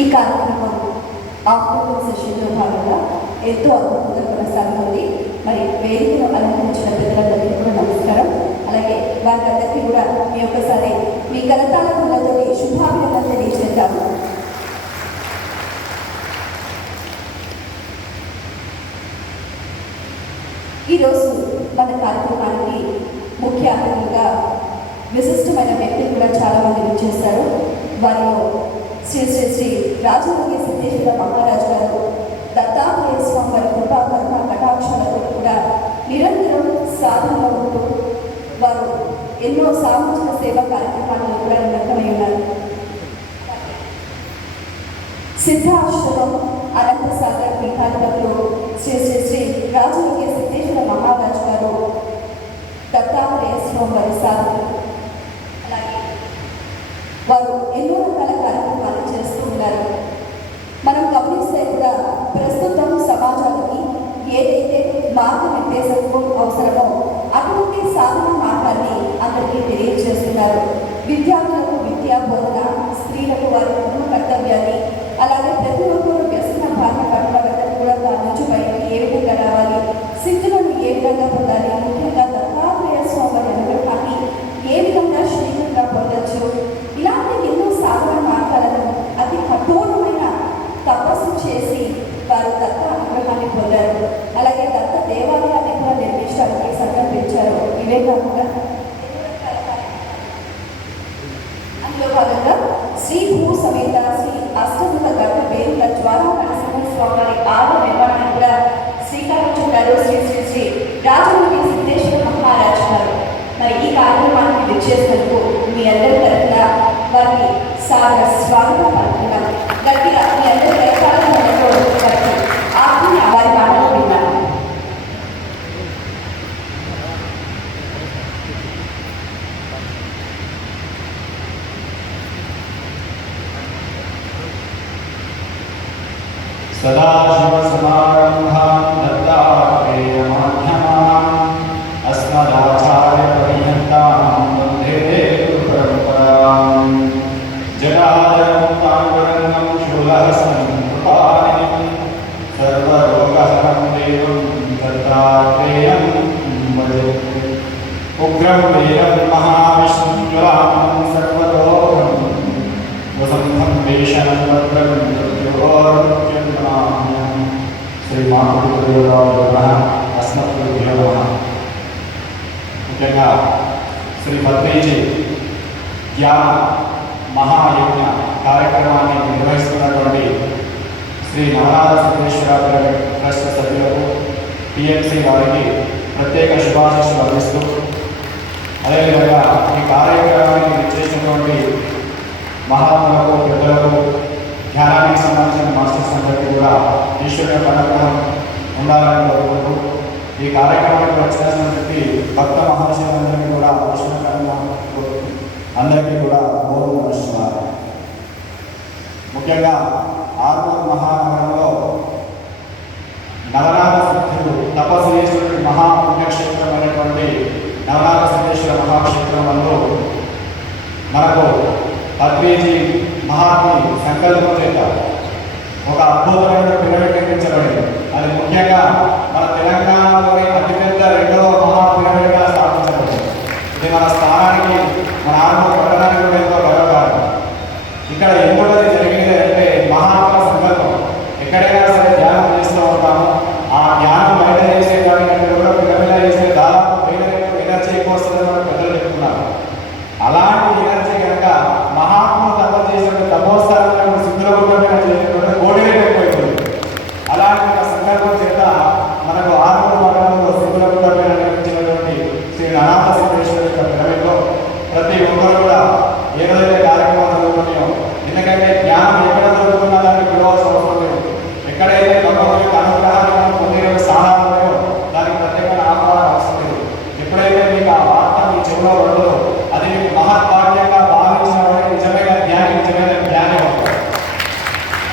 ఈ కార్యక్రమం ఆఫ్టర్నూన్ సెషన్లో భాగంగా ఎంతో అద్భుతంగా కొనసాగుతుంది. మరి వేదికను అలంకరించిన పెద్దలందరికీ కూడా నమస్కారం. అలాగే వారందరికీ కూడా మీ ఒక్కసారి మీ కరతాళ ధ్వనులతో శుభాభినందనలు తెలియజేద్దాము. ఈరోజు మన కార్యక్రమానికి ముఖ్య అతిథులుగా విశిష్టమైన వ్యక్తులు కూడా చాలామంది విచ్చేశారు. వారిలో శ్రీ శ్రీ శ్రీ రాజయోగి సిద్ధేశ్వర మహారాజు గారు దత్తాత్రేయ స్వామి వారి కృపా కరుణ కటాక్షాలతో కూడా నిరంతరం సాధనలో ఉంటూ వారు ఎన్నో సామాజిక సేవా కార్యక్రమాల్లో కూడా నిమగ్నమై ఉన్నారు. సిద్ధాశ్రమం అనంతసాగర్ పీఠాధిపతులు శ్రీ శ్రీ శ్రీ రాజయోగి సిద్ధేశ్వర మహారాజు గారు దత్తాత్రేయ స్వామి వారి సాధకులు. అలాగే వారు ఎన్నో రకాల కార్యక్రమాలు చేస్తూ ఉన్నారు. మనం గమనిస్తే కూడా ప్రస్తుతం సమాజానికి ఏదైతే మార్గనిర్దేశకత్వం అవసరమో అటువంటి సాధన మార్గాన్ని అందరికీ తెలియజేస్తున్నారు. విద్యార్థులకు విద్యా బోధన, స్త్రీలకు వారి కుటుంబ కర్తవ్యాన్ని, అలాగే ప్రతి ఒక్కరూ వ్యసన భారత పట్ల కూడా వారి నుంచి బయటికి ఏ విధంగా రావాలి, సిద్ధులను ఏ విధంగా పొందాలి, ముఖ్యంగా దత్తాత్రేయ స్వామి అనుగ్రహాన్ని ఏ విధంగా శ్రీకంగా పొందొచ్చు, ఇలాంటి ఎన్నో సాధన మార్గాలను అతి కఠోరమైన తపస్సు చేసి వారు దత్త అనుగ్రహాన్ని పొందారు. అలాగే దత్త దేవాలయాన్ని కూడా నిర్మించడానికి సంకల్పించారు. ఇవే కాకుండా అందులో భాగంగా శ్రీ భూ సమేత శ్రీ అష్టముఖ దత్త పేరుల జ్వాలా నరసింహ స్వామి వారి ఆలయ నిర్మాణాన్ని కూడా శ్రీకారం చుట్టారు శ్రీ శ్రీ శ్రీ రాజయోగి సిద్ధేశ్వర మహారాజు గారు. మరి ఈ కార్యక్రమానికి విచ్చేసినందుకు మీ అందరి తరఫున వారికి సాదర స్వాగతం పలుకుతున్నాం. గట్టిగా మీ అందరి కైకాలంలో వారికి ఆత్మీయ వారి మాటలు విన్నాను. సదాశివ సమారంభాం దత్తాత్రేయ మాధ్యమాం అస్మదాచార్య పర్యంతాం వందే గురు పరంపరాం. జనార్దనం శూలహస్తం కృపానిధిం సర్వరోగహరం దేవం దత్తాత్రేయం భజే. ఉగ్రం వీరం మహావిష్ణుం జ్వాలం సర్వతోముఖం వసంతం భీషణం భద్రం మృత్యోర్మృత్యుం నమామ్యహం. శ్రీ మాతృదేవో నమః. అస్మద్గురుభ్యో నమః. ముఖ్యంగా శ్రీ పత్రిజీ జ్ఞాన మహాయజ్ఞ కార్యక్రమాన్ని నిర్వహిస్తున్నటువంటి శ్రీ నవనాథ సిద్ధేశ్వర ట్రస్ట్ సభ్యులకు, టిఎంసి వారికి ప్రత్యేక శుభాశీస్సులు అందిస్తూ, అదేవిధంగా ఈ కార్యక్రమానికి విచ్చేసినటువంటి మహాత్ములకు, పెద్దలకు, ధ్యానానికి సంబంధించిన మాస్టర్స్ అందరికీ కూడా ఈశ్వరుని యొక్క అనుగ్రహం ఉండాలని కోరుకుంటూ, ఈ కార్యక్రమానికి వచ్చినటువంటి భక్త మహర్షులందరికీ కూడా అందరికీ కూడా ఓం నమః శివాయ. ముఖ్యంగా ఆర్మూర్ మహానగరంలో నవనాథ సిద్ధుడు తపస్సు చేసినటువంటి మహాపుణ్యక్షేత్రమైనటువంటి నవనాథ సిద్ధేశ్వర మహాక్షేత్రం నందు మనకు పత్రిజీ మహాత్ముని సంకల్పం చేత ఒక అద్భుతమైన పిరమిడ్ నిర్మించబడింది. అది ముఖ్యంగా మన తెలంగాణలోని అతిపెద్ద రెండవ మహాపిరమిడ్గా స్థాపించబడింది. ఇది మన స్థానానికి, మన ఆర్మూర్ పట్టణానికి కూడా ఎంతో గర్వకారణం. ఇక్కడ ఎందుకది జరిగింది అంటే మహాత్మ సంకల్పం. ఎక్కడైనా సరే ధ్యానం చేస్తూ ఉంటాము, ఆ ధ్యానం బయట చేసే దానికంటే కూడా పిరమిడ్ చేసే దాదాపు ఎనర్జీ ఎక్కువ వస్తుందని మనం పెద్దలు చెప్తున్నారు. అలాంటి ఎనర్జీ కనుక మహాత్మ తపస్సు చేసిన తపోస్థానంలో సిద్ధుల గుడ్డ చేసినటువంటి కోటి ఎక్కువైపోయింది. అలాంటి ఒక సంకల్పం చేత మనకు ఆర్మూర్ మండలంలో సిద్ధుల గుడ్డ మీద నిర్మించినటువంటి శ్రీ నవనాథ సిద్ధేశ్వర యొక్క పిరమిడ్లో ప్రతి ఒక్కరు కూడా ఏదైతే కార్యక్రమాలు జరుగుతున్నాయో, ఎందుకంటే జ్ఞానం ఎక్కడ జరుగుతున్నా దానికి పిలవాల్సిన అవసరం లేదు. ఎక్కడైతే భగవంతుడి యొక్క అనుగ్రహాన్ని పొందే స్థానాలు ఉన్నాయో దానికి ప్రత్యేకమైన ఆహ్వానం అవసరం లేదు. ఎప్పుడైతే మీకు ఆ వార్త మీ చెవులో ఉండదో అది మీకు మహత్భాగ్యంగా భావించిన వాడికి నిజమైన జ్ఞానం అవుతుంది.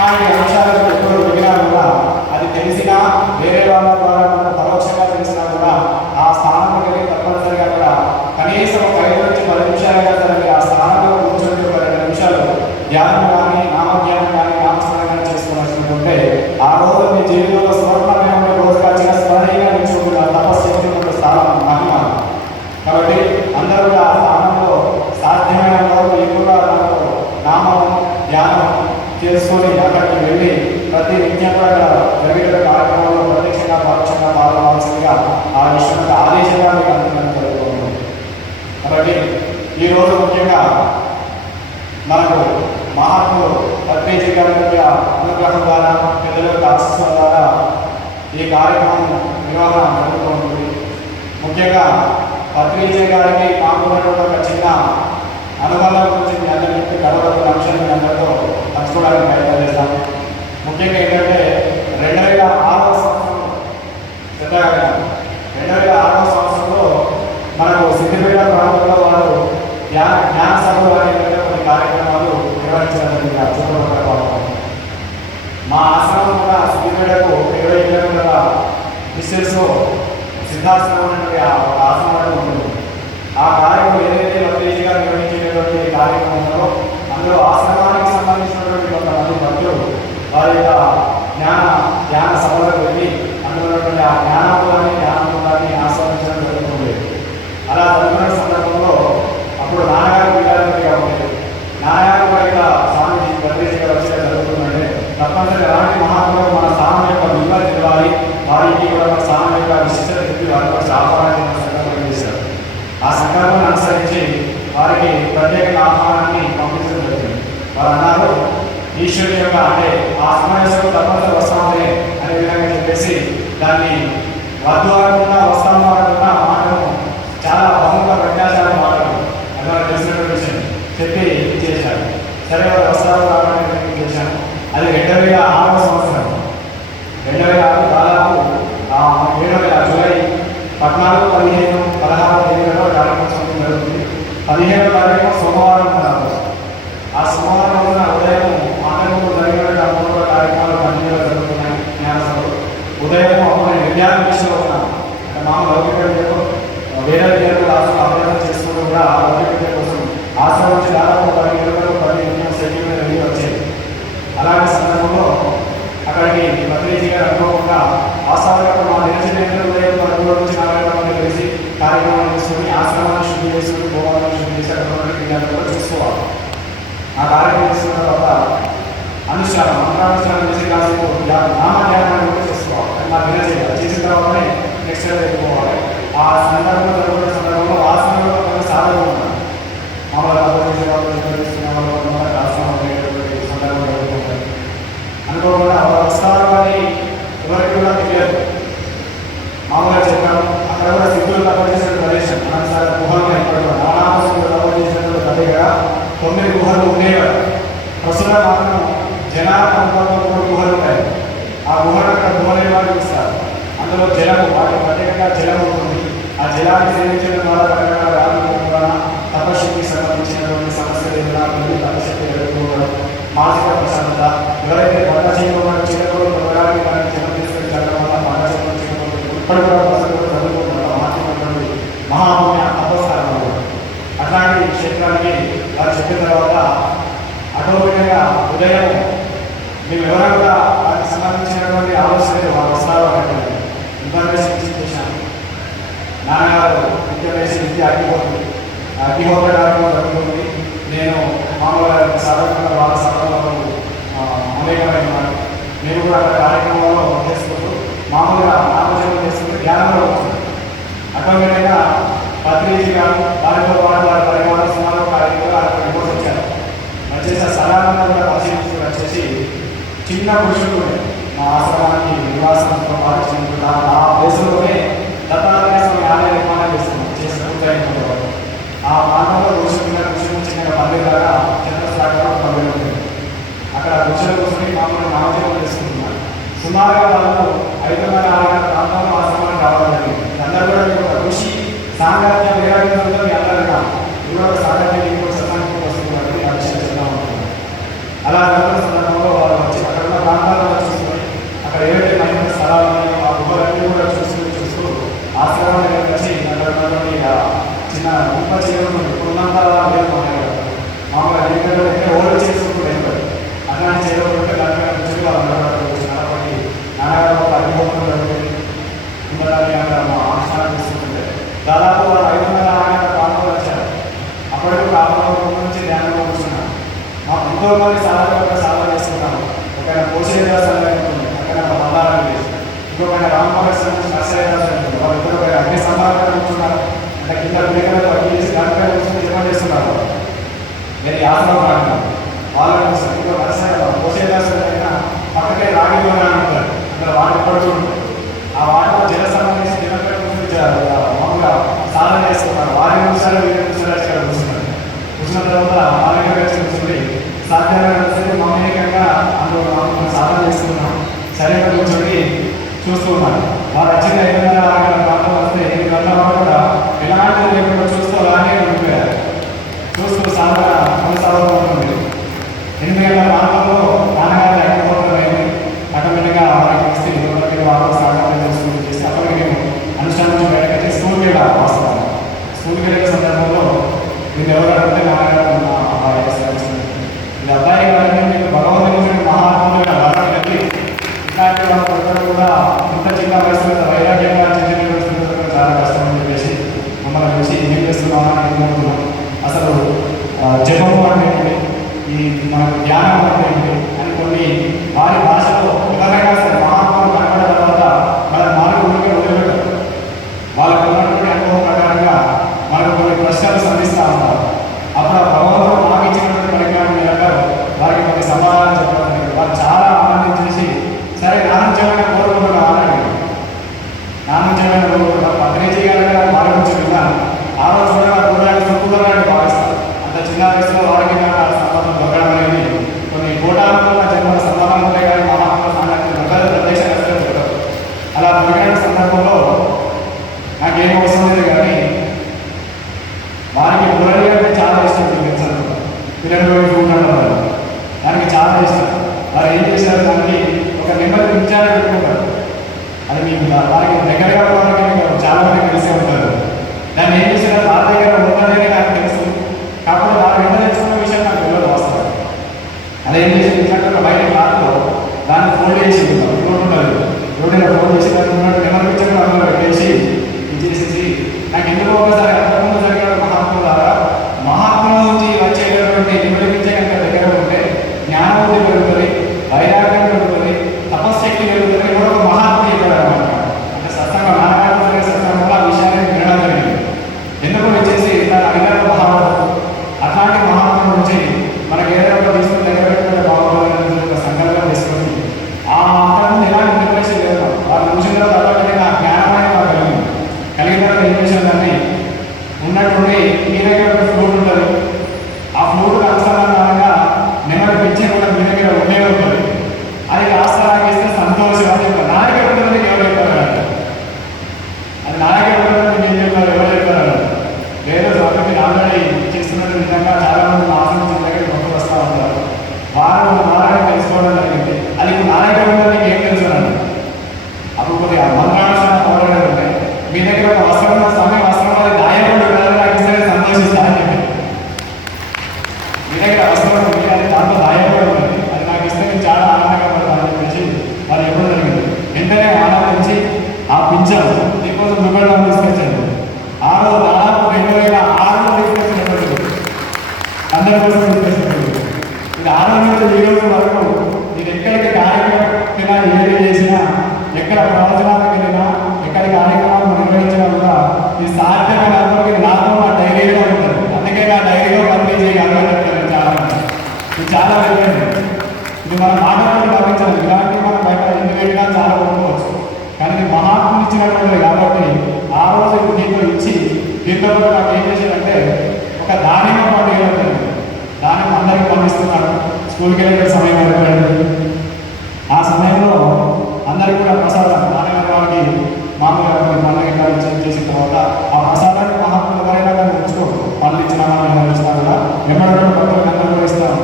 అలాంటి అంశాలను ఎప్పుడు వినినా కూడా అది తెలిసినా, వేరే వాళ్ళ ద్వారా మనకు పరోక్షంగా తెలిసినా కూడా ఆ స్థానంలోకి వెళ్ళి తప్పనిసరిగా కూడా కనీసం ఒక 5 నుంచి 10 నిమిషాలుగా సరే ఆ స్థానంలో కూర్చొని ఒక 2 నిమిషాలు ధ్యానం కానీ, నామజ్ఞానం కానీ, ఉన్నటువంటి ఆ స్థానంలో సాధ్యమైన వరకు ఎక్కువగా నామం ధ్యానం చేసుకొని అక్కడికి వెళ్ళి ప్రతి నిత్యం కూడా జరిగే కార్యక్రమంలో ప్రత్యక్షంగా పరోక్షంగా పాల్గొనాల్సిందిగా ఆ విషయంలో ఆదేశంగా మీకు అందడం జరుగుతుంది. కాబట్టి ఈరోజు ముఖ్యంగా మనకు మహాత్ములు పద్మేజీ గారి యొక్క అనుగ్రహం ద్వారా పెద్దల యొక్క ఆశీస్సుల ద్వారా ఈ కార్యక్రమం నిర్వహణ జరుగుతూ ఉంటుంది. ముఖ్యంగా పద్మేజీ గారికి మాకున్నటువంటి ఒక చిన్న అనుబంధం గురించి మీ అందరికీ గడవలసిన అంశాన్ని మీ అందరితో పంచుకోవడానికి ప్రయత్నం చేస్తాను. ముఖ్యంగా ఏంటంటే 2006వ సంవత్సరం 2006వ సంవత్సరంలో మనకు సిద్దిపేట ప్రాంతంలో వారు జ్ఞాన సభలు అనేటువంటి కొన్ని కార్యక్రమాలు నిర్వహించడం జరిగింది. చుట్టుపక్కల మా ఆశ్రమం కూడా సిద్దిపేటకు 20 కిలోమీటర్ల డిస్టెన్స్లో సిద్ధాశ్రమం అనేటువంటి ఆశ్రమం ఉంటుంది. ఆ కార్యక్రమం ఏదైతే పద్మేజీగా నిర్వహించేటువంటి కార్యక్రమంలో అందులో ఆశ్రమానికి సంబంధించినటువంటి కొంతమంది భక్తులు వారి యొక్క ధ్యాన సభలకు వెళ్ళి అందులో ఉన్నటువంటి ఆ జ్ఞానాన్ని ఆస్వాదించడం జరుగుతుంది. అలా జరుగుతున్న సందర్భంలో అప్పుడు నాన్నగారు విద్యార్థిగా ఉండేది. నాన్నగారు బయట స్వామి పద్మేజీగా వచ్చేలా జరుగుతుందంటే తప్పనిసరిగా ఎలాంటి మహాత్ములు మన స్థానం యొక్క విలువ తెలవాలి, వారికి కూడా మన స్థానం యొక్క విశిష్టత చెప్పి వారి కోసం ఆహ్వానాన్ని సంకల్పం చేశారు. ఆ సంకల్పాన్ని అనుసరించి వారికి ప్రత్యేక ఆహ్వానాన్ని పంపించడం జరిగింది. వారు అన్నారు, ఈశ్వరుని యొక్క అంటే ఆ సమావేశంలో తప్పనిసరి వస్తామని అనే విధంగా చెప్పేసి దాన్ని వద్దు అనకుండా వస్తాము అనకుండా మాటను చాలా బహుముఖ ప్రత్యాశాలు మాటలు అది మనకు తెలిసినటువంటి విషయం చెప్పి చేశారు. సరే వారు వస్తారు రావడానికి చేశాను. అది 2006వ సంవత్సరం. 2006 దాదాపు 7 జూలై 14, 15, 16 తేదీలలో కార్యక్రమం జరుగుతుంది. 17వ తారీఖు సోమవారం ఉన్నారు. ఆ సోమవారం రోజున ఉదయం ఆంధ్రప్రదేశ్ జరిగిన అమూల కార్యక్రమాలు కంటిన్యూగా జరుగుతున్నాయి. జ్ఞానసభలు ఉదయం అప్పుడు విద్యార్థి విషయంలో ఉన్నాం. అంటే మామూలు లౌకిక విద్యకు వేరే విద్యార్థులు ఆశ్రమం అభ్యాసం చేసుకుంటూ కూడా లౌకిక విద్య కోసం ఆశ్రమం నుంచి దాదాపు 10 కిలోమీటర్లు 10 నిమిషం సైకిల్ మీద వెళ్ళి వచ్చేది. అలాంటి సందర్భంలో అక్కడికి పద్మేజీ గారు అనుకోకుండా వాస్తవాలకు మా దినచర్యలు ఉదయం 10 నుంచి 4 మంది కలిసి కార్యక్రమాలు చేసుకుని ఆశ్రమాన్ని శుద్ధి చేసుకుని భోగాలను శుద్ధి చేసి అక్కడ విద్యార్థులు కూడా చూసుకోవాలి. ఆ కార్యక్రమం చేసిన తర్వాత అనుష్ఠానం మంత్రానుష్ఠానం చేసి కాసేపు నామధ్యానాన్ని కూడా చేసుకోవాలి. అది మా దినచర్య చేసిన తర్వాతనే నెక్స్ట్ డే వెళ్ళిపోవాలి. ఆ సందర్భంలో జరుగుతున్న సందర్భంలో ఆశ్రమంలో కొంత సాధన ఉన్నారు. మామూలుగా చేసే వాళ్ళు చేస్తున్న వాళ్ళు ఆశ్రమం అనేటువంటి సందర్భం జరుగుతుంటారు. అనుకోకుండా వారు వస్తారు అని ఎవరికి కూడా తెలియదు. మామూలుగా చెప్పాము అక్కడ కూడా సిద్ధులు కవర్ చేసిన ప్రదేశం మనసారి గుహలు ఇప్పటి నానాపసులు కవర్ చేసినటువంటి ప్రదేశంగా 9 గుహలు ఉండేవారు. ప్రస్తుతం మాత్రం జనాభా 3 గుహలు ఉంటాయి. ఆ గుహలు అక్కడ గుహలేవారు ఇస్తారు. అందులో జలము వాటి ప్రత్యేకంగా జలం ఉంటుంది. ఆ జలాన్ని సేవించడం ద్వారా రకరకాల వ్యాధుల ద్వారా తపశక్తికి సంబంధించినటువంటి సమస్యలు ఏదైనా తపశక్తి ఎదుర్కోవడం, మానసిక ప్రశాంతత, ఎవరైతే పంట చేయకుండా చిన్నప్పుడు త్వరగానే మనకి జనం తీసుకుని జరగడం వల్ల పంట చేయడం ఇప్పటి కూడా చదువుకోవడం మార్చినటువంటి మహాపుణ్య తపస్కారం. అట్లాంటి క్షేత్రానికి వారు చెప్పిన తర్వాత ఆటోమేటిక్గా ఉదయం మేము ఎవరైనా కూడా వారికి సంబంధించినటువంటి ఆలోచనలు వారు వస్తారు అంటే ఇన్ఫర్మేషన్ చేశాను. నాన్నగారు విద్య వేసి విద్య అగ్నిహోత్ర కార్యక్రమం జరుగుతుంది. నేను మామూలుగా సాధారణంగా వాళ్ళ సభలో అనేకమైన నేను కూడా అక్కడ కార్యక్రమంలో చేసుకుంటూ మామూలుగా నామజపం చేసుకుంటూ ధ్యానంలో వస్తుంది. ఆటోమేటిక్గా పద్మేజీ గారు వారితో పాటు వారి పరివారం సుమారు కార్యక్రమాలు అక్కడ రిపోర్ట్స్ వచ్చారు. వచ్చేసి ఆ స్థలాలను కూడా పరిశీలించుకుని వచ్చేసి చిన్న పురుషుడు మా ఆశ్రమానికి నివాసంతో పాటించిన ఆ ప్లేసులోనే దత్తాత్రేయ స్వామి ఆలయ నిర్మాణం చేసిన పూర్తయిన ఆ ప్రాంతంలో పురుషుడు చిన్న పల్లెలాగా చంద్రసాగరం పల్లె ఉంటుంది. అక్కడ పురుషుల కోసం మామూలు నామజపం చేసుకుంటున్నారు. సుమారుగా వాళ్ళు 500-600 ప్రాంతంలో ఆశ్రమానికి రావడం జరిగింది. అందరూ కూడా మీకు ఒక కృషి సాంగత్యం వేరేతో మీ అందరిగా ఇప్పుడు ఒక సాంగత్యం ఇంకో సమానికి వస్తుంది కాబట్టి ఆ విషయం చిన్న ఉంటుంది. అలా జరుగుతున్న సందర్భంలో వాళ్ళు వచ్చి అక్కడ ఉన్న ప్రాంతాలను చూసుకొని అక్కడ ఏవైతే మహిళ స్థలాలు ఉన్నాయో ఆ గుహలన్నీ కూడా చూస్తూ ఆశ్రమం దగ్గరికి వచ్చి అక్కడ ఉన్నటువంటి చిన్న గుంప చేయడం ఉన్నంత లేదు మామూలుగా ఎందుకంటే ఓల్డ్ చేసుకుంటూ వెళ్ళారు. అట్లాంటి చేయడం దానిపైన కూర్చొని వాళ్ళు నడపడి నాన్నగారు ఒక అభిమోహం జరుగుతుంది. ఉండడానికి అక్కడ ఆశ్రమాలు తీసుకుంటుంటే దాదాపు వాళ్ళు 500-600 ప్రాంతాలు వచ్చారు. మంది సాధారణంగా సాధన చేస్తున్నాం. ఒక పోషేదాస్ అక్కడ మల్లారావు ఇంకొక రామభగత్ నర్సరీదాస్ వాళ్ళిద్దరు అన్ని సంపాదన కూర్చున్నారు. అంటే కింద పిల్లలు పని చేసి దానిపై కూర్చొని జమ చేస్తున్నారు. నేను ఆశ్రమం కాదు వాళ్ళని ఇంకో నర్సరీ పోషేదాస్ అయినా పక్కకే రాగి ఉంటారు. అక్కడ వాటి పడుతుంటారు. ఆ వాటిలో జన సంబంధించి జనపై మామూలుగా సాధన చేస్తున్నారు. వారి నిమిషాలు 20 నిమిషాలు ఇక్కడ కూర్చున్నారు. కూర్చున్న తర్వాత ఆరోగ్య వచ్చి కూర్చుంది సాధ్యమైన మౌనికంగా అందులో సాధన చేస్తున్నాం. సరైన కూర్చొని చూస్తూ ఉన్నారు. వారు వచ్చిన 8:30 గంటలు వస్తే 8 గంటల వరకు కూడా ఎలాంటి లేకుండా చూస్తూ అలానే ఉండిపోయారు. చూస్తూ సాధన కొనసాగుతూ ఉంటుంది. 8 గంటల ప్రాంతంలో నాన్నగారి అగ్నిపోవడం అయింది. ఆటోమేటిక్గా వారికి వస్తే వాళ్ళు సాధన చేసుకుంటూ చేసి అప్పటికి మేము అనుష్ఠానం నుంచి బయటకు వచ్చి స్కూల్కి వెళ్ళాలి. వాస్తవాన్ని స్కూల్కి వెళ్ళే సందర్భంలో మీరు ఎవరు అంటే నాన్నగారు మా అబ్బాయి ఇది అబ్బాయి గారిని మీకు భగవంతుని మహాత్ములుగా వారిని కట్టి ఇలాంటి వాళ్ళందరూ కూడా ఇంత చిన్న వయసులో వైరాగ్యంగా చిన్న చాలా కష్టం అని చెప్పేసి మమ్మల్ని వచ్చి ఏం చేస్తున్నామని అనుకుంటున్నాం. అసలు జపము అంటే ఏంటి, ఈ మనకు ధ్యానం అంటే ఏంటి అని కొన్ని వారి భాషలో ఎవరైనా సరే మహాత్ములు కనబడిన తర్వాత వాళ్ళ మార్గంలోకి వదిలిపెట్టారు. వాళ్ళకు ఉన్నటువంటి అనుభవం ప్రకారంగా మనకు కొన్ని ప్రశ్నలు సంధిస్తూ ఉంటారు. అప్పుడు ఆ భగవంతుడు మాకు ఇచ్చినటువంటి పరిజ్ఞానం మేరకు వారికి కొన్ని సమాధానం చెప్పడానికి వారు చాలా ఆనందించేసి సరే నానుజమైన కోరుకుంటున్నాం అన్నాడు. నానుజమైన కోరుకుంటున్నాం పత్రిజీ గారు వారి గురించి విన్నాను. ఆ రోజు కూడా దూరాన్ని తొక్కుదలని భావిస్తారు. అంత చిన్న వయసులో వారికి సంబంధం దొరకడం అనేది కొన్ని కోటానుకున్న జన్మల సంబంధం ఉంటాయి. కానీ మహాత్ముల సాంగత్యం ప్రత్యక్ష కష్టం దొరకదు. అలా దొరికిన సందర్భంలో నాకేం అవసరం లేదు. కానీ వారికి మురళి అంటే చాలా ఇష్టం. పిల్లలు ఉండడం దానికి చాలా ఇష్టం. వారు ఏం చేశారు, దానికి ఒక నెంబర్ పిచ్చారు పెట్టుకుంటారు. అది మీకు వారికి దగ్గరగా వాళ్ళకి చాలా మంది కలిసే ఉంటారు. దాన్ని ఏం చేశారు, వాళ్ళ దగ్గర ఉంటుందని నాకు తెలుసు. కాకపోతే వారు ఎంత తెలుసుకున్న విషయం నాకు తెలియదు వాస్తవం. అలా ఏం చేసి పిచ్చాక బయట క్లాత్లో దాన్ని ఫోల్డ్ చేసి రోడ్డు ఉంటుంది, రోడ్డులో ఫోల్డ్ చేసి దాన్ని నెంబర్ పిచ్చాక అందులో పెట్టేసి ఇచ్చేసేసి నాకు ఎందుకు ఒకసారి అంతకుముందు జరిగిన మహాత్ముల ద్వారా మహాత్ముల నుంచి వచ్చేటటువంటి నిమిడిపించే కనుక దగ్గర ఉంటే జ్ఞానబుద్ధి పెరుగుతుంది, వైరాగ్యం పెరుగుతుంది, తపశక్తి పెరుగుతుంది. కూడా ఒక మహాత్ములు చెప్పాడు అనమాట. అంటే సత్సంగం నాన్నగారు జరిగే సత్సంగంలో ఆ విషయాన్ని వినడం జరిగింది. ఎందుకు వచ్చేసి దాని అడిగారు మహాభారతం. అట్లాంటి మహాత్ముల నుంచి మనకి ఏదైనా ఒక తీసుకుని దగ్గర పెట్టుకుంటే బాగుంటుంది ఒక సంకల్పం తీసుకొని ఆ అంతకుముందు ఎలాంటి ప్రిపరేషన్ లేదు. వాళ్ళు చూసిన తర్వాత నా జ్ఞానమైన వాళ్ళు కలిగిన ఏం చేసిన దాన్ని ఉన్నటువంటి మీ దగ్గర ఒక ఫ్లూట్ ఉంటుంది. ఆ ఫ్లూట్ అనుసంధానంగా నెమ్మది పెంచే కూడా మీ దగ్గర ఉండే ఉంటుంది. అది ఆస్థానాగిస్తే సంతోషం అని చెప్తారు. నా దగ్గర ఉంటుందని ఎవరు చెప్పారు, అది నా దగ్గర ఉంటుందని నేను చెప్పారు, ఎవరు చెప్పారు లేదు. స్వామి ఆల్రెడీ చేస్తున్న విధంగా చాలా మంది మా ఆశ్రమం దగ్గర కొత్తలు వస్తూ ఉంటారు. వారు తెలుసుకోవడం జరిగింది. అది ఇప్పుడు నా దగ్గర ఉంటుందని నీకు ఏం తెలుసు అన్నాడు. అప్పుడు కొద్దిగా మంత్రానుష్ఠాన పోరాడారు ఉంటాయి. మీ దగ్గర ఒక వస్త్రం ఉన్న సమయం వస్త్రం అది దాయకుండా నాకు ఇస్తే సంతోషిస్తా అని చెప్పి మీ దగ్గర వస్త్రం ఉంది, అది దాంట్లో దాయకుండా ఉంటుంది, అది నాకు ఇస్తే నేను చాలా ఆనందంగా పడతాను అని చెప్పేసి వాళ్ళు ఎప్పుడు జరిగింది. వెంటనే ఆనందించి ఆ పింఛను నీకోసం దుబ్బడం తీసుకొచ్చాడు. ఆ రోజు దాదాపు 2006 తీసుకొచ్చినప్పుడు అందరి కోసం తీసుకొచ్చినప్పుడు ఇది 6 నుంచి 7 వరకు నేను ఎక్కడికి కార్యక్రమం ఏది చేసినా, ఎక్కడ ప్రవచనాలకు వెళ్ళినా, ఎక్కడ కార్యక్రమాలు నిర్వహించినా కూడా ఇది సాధ్యమైన అందరికీ నాతో మా డైరీలో ఉంటుంది. అందుకే నా డైరీలో పంపించి అలవాటు చాలా ఇది చాలా వెళ్ళండి. ఇది మన మాటలు భావించాలి. ఇలాంటి మనం బయట ఇండివిజువల్గా చాలా ఒప్పుకోవచ్చు. కానీ ఇది మహాత్ములు ఇచ్చినటువంటిది కాబట్టి ఆ రోజు దీంతో ఇచ్చి దీంతో కూడా నాకు ఏం చేశారంటే ఒక దానిమ్మ పండుగ ఉంటుంది. దానిమ్మ అందరికీ పంపిస్తున్నారు. స్కూల్కి వెళ్ళే సమయం అయిపోయింది. ఆ సమయంలో అందరికీ కూడా ప్రసాదం నాన్నగారి వారికి మామూలుగా పండుగ చేసిన తర్వాత ఆ ప్రసాదాన్ని మహాత్ములు ఎవరైనా కానీ ఉంచుకోరు. పళ్ళు ఇచ్చిన వాళ్ళు ఇచ్చినా కూడా వెంబడి భక్తులకు అందరూ కూడా ఇస్తారు.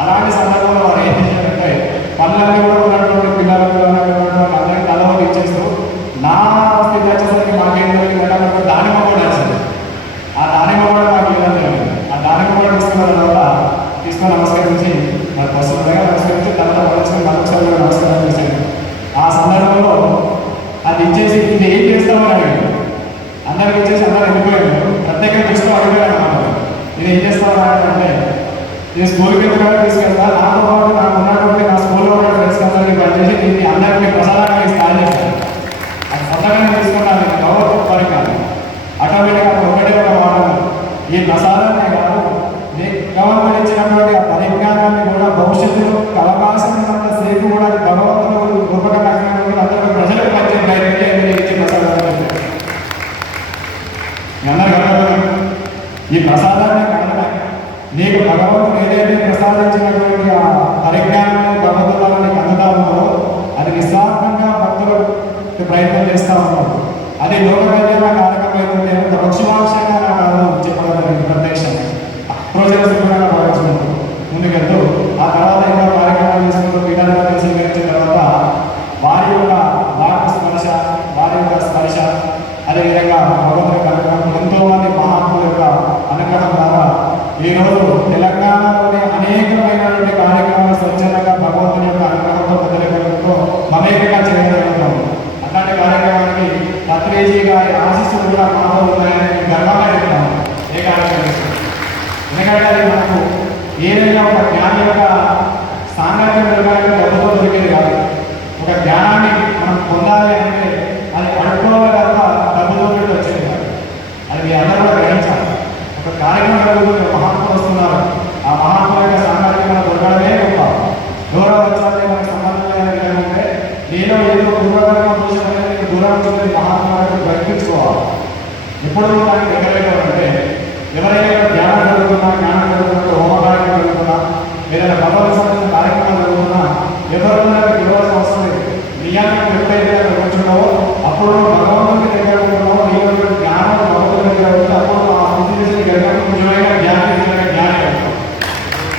అలాంటి సందర్భంలో వారు ఏం చేశారంటే పళ్ళన్నీ కూడా ఉన్నటువంటి పిల్లలకు అందరికీ తలవలు ఇచ్చేస్తూ నా స్థితి వచ్చేసరికి మాకేం జరిగిందంటే దానిమ్మ కూడా వచ్చింది. ఆ దానిమ్మ కూడా మాకు ఇవ్వడం జరిగింది. ఆ దానిమ్మ కూడా తీసుకున్న తర్వాత తీసుకొని నమస్కరించి మరి పశువులుగా నమస్కరించి నేను స్కూల్కి ఎందుకంటే తీసుకెళ్తా, నాతో పాటు నాకు ఉన్నటువంటి నా స్కూల్లో ఉన్న ఫ్రెండ్స్ అందరికీ పనిచేసి దీన్ని అందరికీ ప్రసాదానికి స్టార్ట్ చేశాను. అది సొంతంగానే తీసుకున్నాను, నేను గౌరవ పని కాదు. ఆటోమేటిక్గా ఒకటే ఒక వాడను, ఈ ప్రసాదాన్ని కాదు, గవర్నమెంట్ ఇచ్చినటువంటి ఆ పరిజ్ఞానాన్ని కూడా భవిష్యత్తులో అవకాశం ఉన్నంత సేపు కూడా భగవంతుడు గొప్పగా నచ్చినటువంటి అందరూ ప్రజలకు పంచే ప్రయత్నం ఇచ్చే ప్రసాదాన్ని ఈ ప్రసాదాన్ని కలగడం నీకు భగవంతుడు ఏదైతే ప్రసాదించినటువంటి ఆ పరిజ్ఞానాన్ని భగవంతుడు నీకు అందుతా ఉన్నారో అది నిస్వార్థంగా భక్తులు ప్రయత్నం చేస్తూ ఉన్నారు. అది లోక కళ్యాణ కారకమైతుంది అంత పక్షవాంశంగా నా కారణం చెప్పడం ప్రత్యక్షంగా రోజులు శుభ్రంగా భావించుకుంటారు. ముందుకెళ్తూ ఆ తర్వాత ఇంకా కార్యక్రమాలు చేసుకుంటూ పీఠాధిపతిని స్వీకరించిన తర్వాత వారి యొక్క వాక్ స్పర్శ, వారి యొక్క స్పర్శ, అదేవిధంగా భగవంతుడి కార్యక్రమం ఎంతో మంది మహాత్ముల యొక్క అనుగ్రహం ద్వారా ఈరోజు తెలంగాణలోని అనేకమైనటువంటి కార్యక్రమాలు స్వచ్ఛందంగా భగవంతుని యొక్క అనుగ్రహంతో పెద్దలతో మమేకంగా చేయడం జరుగుతుంది. అట్లాంటి కార్యక్రమానికి పత్రిజీ గారి ఆశీస్సులు కూడా మాతో ఉన్నాయని గర్వంగా చెప్తాను. ఏ కార్యక్రమం ఎందుకంటే అది మనకు ఏదైనా ఒక జ్ఞానం యొక్క సాంగత్యం దొరకాలంటే డబ్బుతో దొరికేది కాదు. ఒక జ్ఞానాన్ని మనం పొందాలి అంటే అది అడుక్కోవాలి తప్ప డబ్బుతో వచ్చేది కాదు. అది మీ అందరూ కూడా గ్రహించాలి. ఒక కార్యక్రమం జరుగుతుంది, మహాత్ములు వస్తున్నారు, ఆ మహాత్ముల యొక్క సాంగత్యం మనం దొరకడమే గొప్ప. దూరం వచ్చాలి మనకు సంబంధం లేని అంటే నేను ఏదో దూరంగా చూసిన దూరం చూసి మహాత్ములకు గ్రహించుకోవాలి. ఎప్పుడు దానికి దగ్గరగా ఎవరైనా ధ్యానం జరుగుతున్నా, జ్ఞానం జరుగుతున్నా, హోమ కార్యక్రమం జరుగుతున్నా, ఏదైనా భగవత్ సంబంధించిన కార్యక్రమాలు జరుగుతున్నా ఎవరైనా ఇవ్వాల్సిన అవసరం లేదు. నియామకం ఎప్పుడైతే కూర్చున్నావో అప్పుడు భగవంతుడికి దగ్గర ఉన్నావో నీలో జ్ఞానం భగవంతుడి దగ్గర ఉంటే అప్పుడు ఆ స్థితి నిజమైన జ్ఞానం జ్ఞానం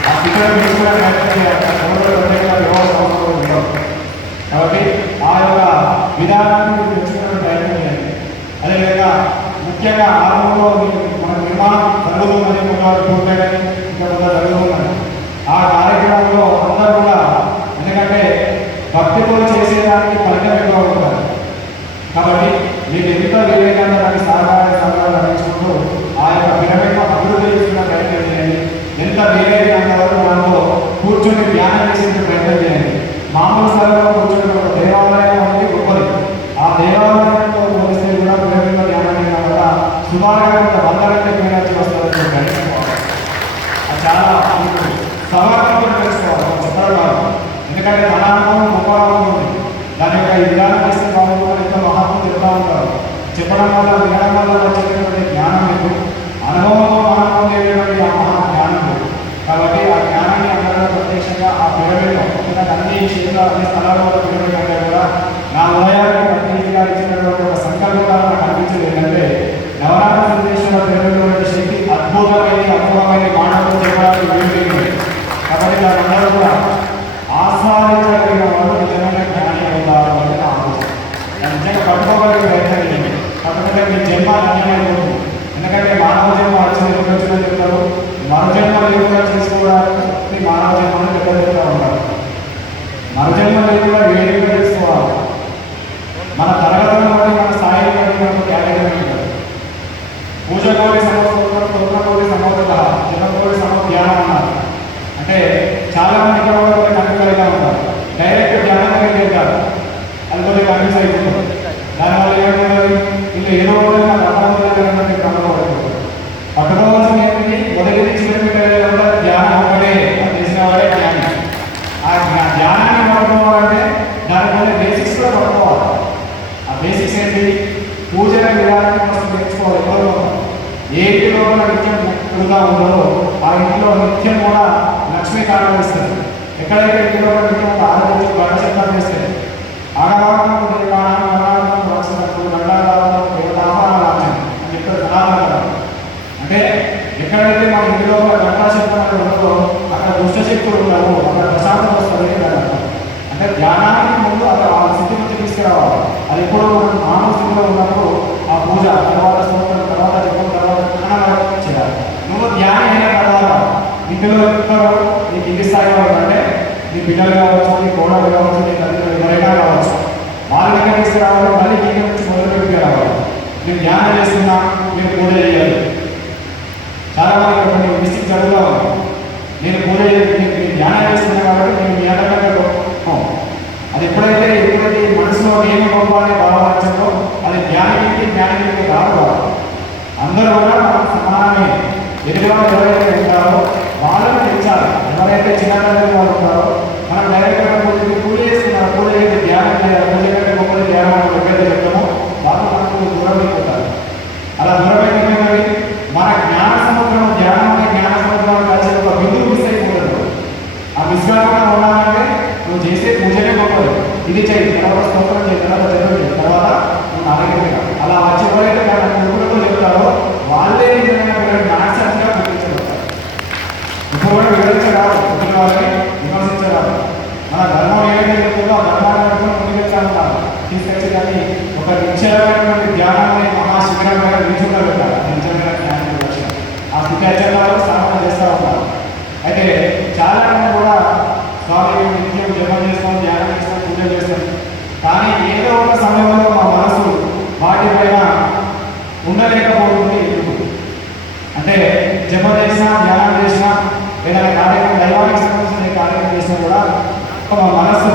ఆ స్థితిలో తీసుకోవడానికి ఇవ్వాల్సిన అవసరం ఉండవు. కాబట్టి ఆ యొక్క విధానాన్ని తెచ్చుకునే ప్రయత్నం చేయండి. అదేవిధంగా ముఖ్యంగా ఆరంభంలో మన నిర్మాణం జరుగుతుందని పూర్తయిన ఇంకా జరుగుతుందని ఆ కార్యక్రమంలో అందరూ కూడా, ఎందుకంటే భక్తితో చేసేదానికి ఫలితం ఎక్కువ ఉంటుంది. కాబట్టి మీకు ఎంత వీలైనా దానికి సహకారాలు అందించుకుంటూ ఆ యొక్క పిరమిడ్ను అభివృద్ధి చేసుకున్న ప్రయత్నం చేయండి. ఎంత వీలైతే అంతవరకు మనతో కూర్చొని ధ్యానం చేసే ప్రయత్నం చేయండి. మామూలు స్థలంలో కూర్చొని ఒక దేవాలయం అనేది గొప్పది. ఆ దేవాలయంతో పోలిస్తే కూడా పిరమిడ్లో ధ్యానం చేయడం వల్ల సుమారుగా 100 గంటల ఎనర్జీ వస్తుందని గ్రహించుకోవాలి. అది చాలా సమర్థంగా తెలుసుకోవాలి, చెప్పడం కాదు. ఎందుకంటే మన అనుభవం గొప్పగా ఉంటుంది. దాని యొక్క ఈ విధానం చేస్తే బాగుంటుంది. ఎంతో మహాత్ములు చెప్తా ఉంటారు. చెప్పడం వల్ల వినడం వల్ల వచ్చేటటువంటి జ్ఞానం లేదు, అనుభవంతో మనం ఉండేటువంటి ఆ మహా జ్ఞానం లేదు. కాబట్టి ఆ జ్ఞానాన్ని అందరూ ప్రత్యక్షంగా ఆ పిరమిడ్లో అన్ని క్షేత్రాలు అన్ని స్థలాల్లో పిరమిడ్ అంటే కూడా నా ఉదయాన్ని ప్రతినిధిగా ఇచ్చినటువంటి ఒక సంకల్పంగా నాకు అనిపించేది ఏంటంటే నవరాత్రి సందేశంలో పిరమిడ్ శక్తి అద్భుతమైన మానవులు చెప్పడానికి వీలు. కాబట్టి దాని కూడా ఆస్వాదించగలిగిన వాళ్ళు నిజంగా జ్ఞాని అవుతారు అని నా ఆలోచన. నిజంగా పట్టుకోగలిగే ప్రయత్నం చేయండి. పట్టుకుంటే మీ జన్మ ధన్యమైపోతుంది. ఎందుకంటే మానవ జన్మ వచ్చిన చెప్తారు, మరుజన్మ లేకుండా చేసుకోవడానికి మానవ జన్మని పెద్ద చెప్తూ ఉంటారు. మరుజన్మ లేకుండా వేడిగా చేసుకోవాలి. మన తరగతులను బట్టి మన స్థాయిని బట్టి మనకు కేటాయించాలి. పూజ కోరి సమస్య కోరి సమోదత జపకోరి సమధ్యానం అన్నారు. అంటే చాలా మంది ఇక్కడ కనుకలుగా ఉంటారు, డైరెక్ట్ ధ్యానంగా వెళ్తారు. అది కొద్దిగా కన్ఫ్యూజ్ అయిపోతుంది. దానివల్ల ఏమవుతుంది, వీళ్ళు ఏదో రకాలైనటువంటి క్రమంలో పట్టుకోవాల్సిన ఏంటి, మొదటి చిన్న ధ్యానం ఒకటే చేసిన వాడే జ్ఞాని. ఆ ధ్యానాన్ని పట్టుకోవాలంటే దానివల్ల బేసిక్స్ కూడా పట్టుకోవాలి. ఆ బేసిక్స్ ఏంటి, పూజల విధానాన్ని ఫస్ట్ నేర్చుకోవాలి. ఎవరు ఏ ఇంటిలో నిత్యం ముక్కుగా ఉండదో ఆ ఇంట్లో నిత్యం కూడా లక్ష్మీ కారణిస్తుంది. ఎక్కడైతే ఇంటిలో నిత్యం ఆరోగ్యం గణశబ్దం చేస్తే ఆడవాళ్ళం అని చెప్పారు సనాతన. అంటే ఎక్కడైతే మన ఇంటిలో గణశబ్దం ఉండదో అక్కడ దుష్టశక్తులు ఉండవు, అక్కడ ప్రశాంతం వస్తుంది అర్థం. అంటే ధ్యానానికి ముందు అక్కడ ఆ స్థితి నుంచి తీసుకురావాలి. అది ఎప్పుడు మనం మానవ స్థితిలో ఉన్నప్పుడు ఆ పూజ తర్వాత స్తోత్రం తర్వాత జపం తర్వాత జ్ఞానం చేయాలి. నువ్వు ధ్యానం అయిన తర్వాత ఇంటిలో ఎక్కుతారు, నీకు ఇంటి స్థాయిలో అంటే నీ పిల్లలు కావచ్చు, నీ కోడలు కావచ్చు, నీ తల్లిదండ్రులు ఎవరైనా కావచ్చు, వాళ్ళ దగ్గర తీసుకురావాలి. మళ్ళీ నీ నుంచి మొదలుపెట్టి రావాలి. నేను ధ్యానం చేస్తున్నా, మీరు పూజ చేయాలి. చాలా మంది కొన్ని మిస్టేక్ జరుగుతూ ఉంది. నేను పూజ ధ్యానం చేస్తున్నాను కాబట్టి నేను మీ అందరికంటే గొప్ప. అది ఎప్పుడైతే ఈ మనసులో నేను గొప్ప అనే భావన వచ్చిందో అది జ్ఞానికి రాదు. అందరూ కూడా మనం సమానమే. ఎదురువారు ఎవరైతే ఉంటారో వాళ్ళని పెంచాలి. ఎవరైతే చిన్నతల్లి వాళ్ళు ఉంటారో మనం డైరెక్ట్గా పూజ చేస్తున్నారు, పూజ చేసి ధ్యానం చేయాలి, పూజ కంటే గొప్పది ధ్యానం మనం ఎప్పుడైతే చెప్తామో వాళ్ళు మనకు దూరం అయిపోతారు. అలా దూరం అయిపోయినవి మన జ్ఞాన సముద్రం, ధ్యానం అనే జ్ఞాన సముద్రం కలిసి ఒక బిందువు మిస్ అయిపోతుంది. ఆ మిస్ కాకుండా ఉండాలంటే నువ్వు చేసే పూజనే గొప్పది. ఇది చేయి, తర్వాత స్తోత్రం చేయి, తర్వాత జపం చేయి, తర్వాత నువ్వు నా దగ్గరికి రా. అలా వచ్చి ఎవరైతే మన గురువులతో చెప్తారో వాళ్ళే నిజమైన జ్ఞానశాస్త్రంగా గుర్తించబడతారు. ఇప్పుడు కూడా వివరించరాదు, పుట్టిన వాళ్ళని విమర్శించరాదు. మన ధర్మం ఏదైతే చెప్తుందో ఆ ధర్మాన్ని ముందుకెళ్తాను తీసుకొచ్చి దాన్ని ఒక నిశ్చలమైనటువంటి ధ్యానం అనే మహాశిఖరం పైన నిల్చుండా పెట్టాలి. నిజమైన జ్ఞానం లక్ష్యం ఆ స్థితి అత్యంతాలు స్థాపన చేస్తూ ఉంటారు. అయితే చాలా మంది కూడా స్వామి నిత్యం జపం చేస్తాం, ధ్యానం చేస్తాం, పూజ చేస్తాం, కానీ ఏదో ఒక సమయంలో మా మనసు వాటిపైన ఉండలేకపోతుంది. అంటే జపం చేసినా, ధ్యానం చేసినా, ఏదైనా కార్యక్రమం దైవానికి సంబంధించిన కార్యక్రమం చేసినా కూడా మా మనసు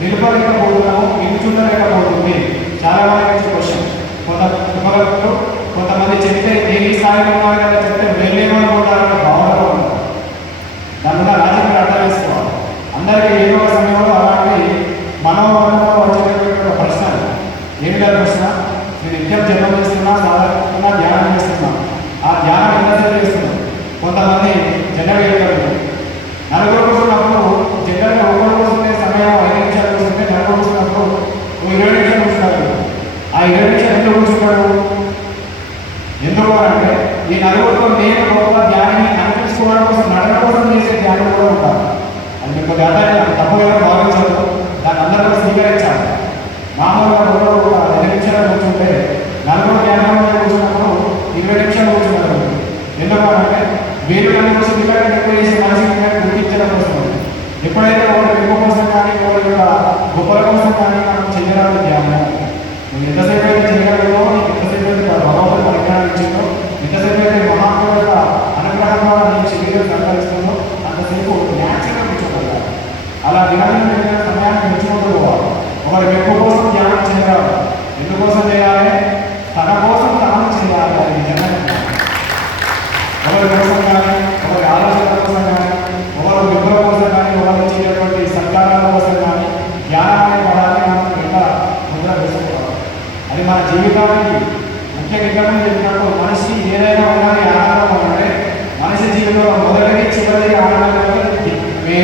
నిలపలేకపోతున్నాము, నిలుచుండలేకపోతుంది. చాలా మంది క్వశ్చన్ కొంతమంది చెప్తే నేను ఈ స్థాయిలో ఉన్నారు కదా చెప్తే వెళ్ళేమనుకుంటారన్న భావనలో ఉన్నారు. దాని మీద రాజకీయ అర్థం వేసుకోవాలి. అందరికీ ఏదో ఒక సమయంలో అలాంటి మనోభావంలో వచ్చేటటువంటి ప్రశ్న ఏమి లేదు. ప్రశ్న నేను నిత్యం జపం చేస్తున్నా, సాధారణంగా ధ్యానం చేస్తున్నా, ఆ ధ్యానం ఎంతసేపు చేస్తున్నాను. కొంతమంది జనవేయగలరు నలుగురు కూర్చున్నప్పుడు జనరల్గా ఒకరు కూర్చుంటే సమయం 5 నిమిషాలు కూర్చుంటే నలుగురు కూర్చున్నప్పుడు 20 నిమిషాలు కూర్చుంటారు. ఆ 20 నిమిషాలు ఎందుకు కూర్చుంటాడు? ఎందుకు అంటే ఈ నలుగురితో నేను గొప్ప ధ్యానం అనిపించుకోవడం కోసం, నడక కోసం చేసే ధ్యానం కూడా ఉంటాను. అది మీకు తప్పుగా భావించదు, దాన్ని అందరూ స్వీకరించాలి. మామూలుగా ఒక 2 నిమిషాలు కూర్చుంటే నలుగురు ధ్యానం కూర్చున్నప్పుడు 20 నిమిషాలు కూర్చున్నారు. ఎందుకు అంటే వీరు దాని కోసం ఇలాంటి ఎక్కువ చేసే మనిషిని గుర్తించడం కోసం. ఎప్పుడైతే ఒకరి ఎక్కువ కోసం కానీ ఒకరి యొక్క గొప్పల కోసం కానీ మనం చేయడానికి ధ్యానం నువ్వు ఎంతసేపు అయితే చేయగలదో, నీకు ఎంతసేపు అయితే భగవంతుడు పరిజ్ఞానం ఇచ్చిందో, ఎంతసేపు అయితే మహాత్ముల యొక్క అనుగ్రహం ద్వారా నీకు శరీరం సహకరిస్తుందో అంతసేపు న్యాచురల్గా కూర్చోగలగాలి. అలా దినదిన సమయాన్ని పెంచుకుంటూ పోవాలి. ఒకరి ఎక్కువ కోసం ధ్యానం చేయరాదు. ఎందుకోసం చేయాలి? తన కోసం తాను చేయాలి. అది నిజంగా ఒకరి కోసం కానీ, ఒకరి ఆలోచన కోసం కానీ, ఒకరు విద్యుల కోసం కానీ, ఒకరు ఇచ్చేటటువంటి సత్కారాల కోసం కానీ ధ్యానం అనే పదాన్ని మనం ఎలా ముద్ర వేసుకోవాలి. అది మన జీవితానికి ముఖ్య విగ్రహం చెప్పినట్టు మనిషి ఏదైనా ఉన్నది ఆనందం అంటే మనిషి జీవితంలో మొదటిది చివరిది ఆనందమే.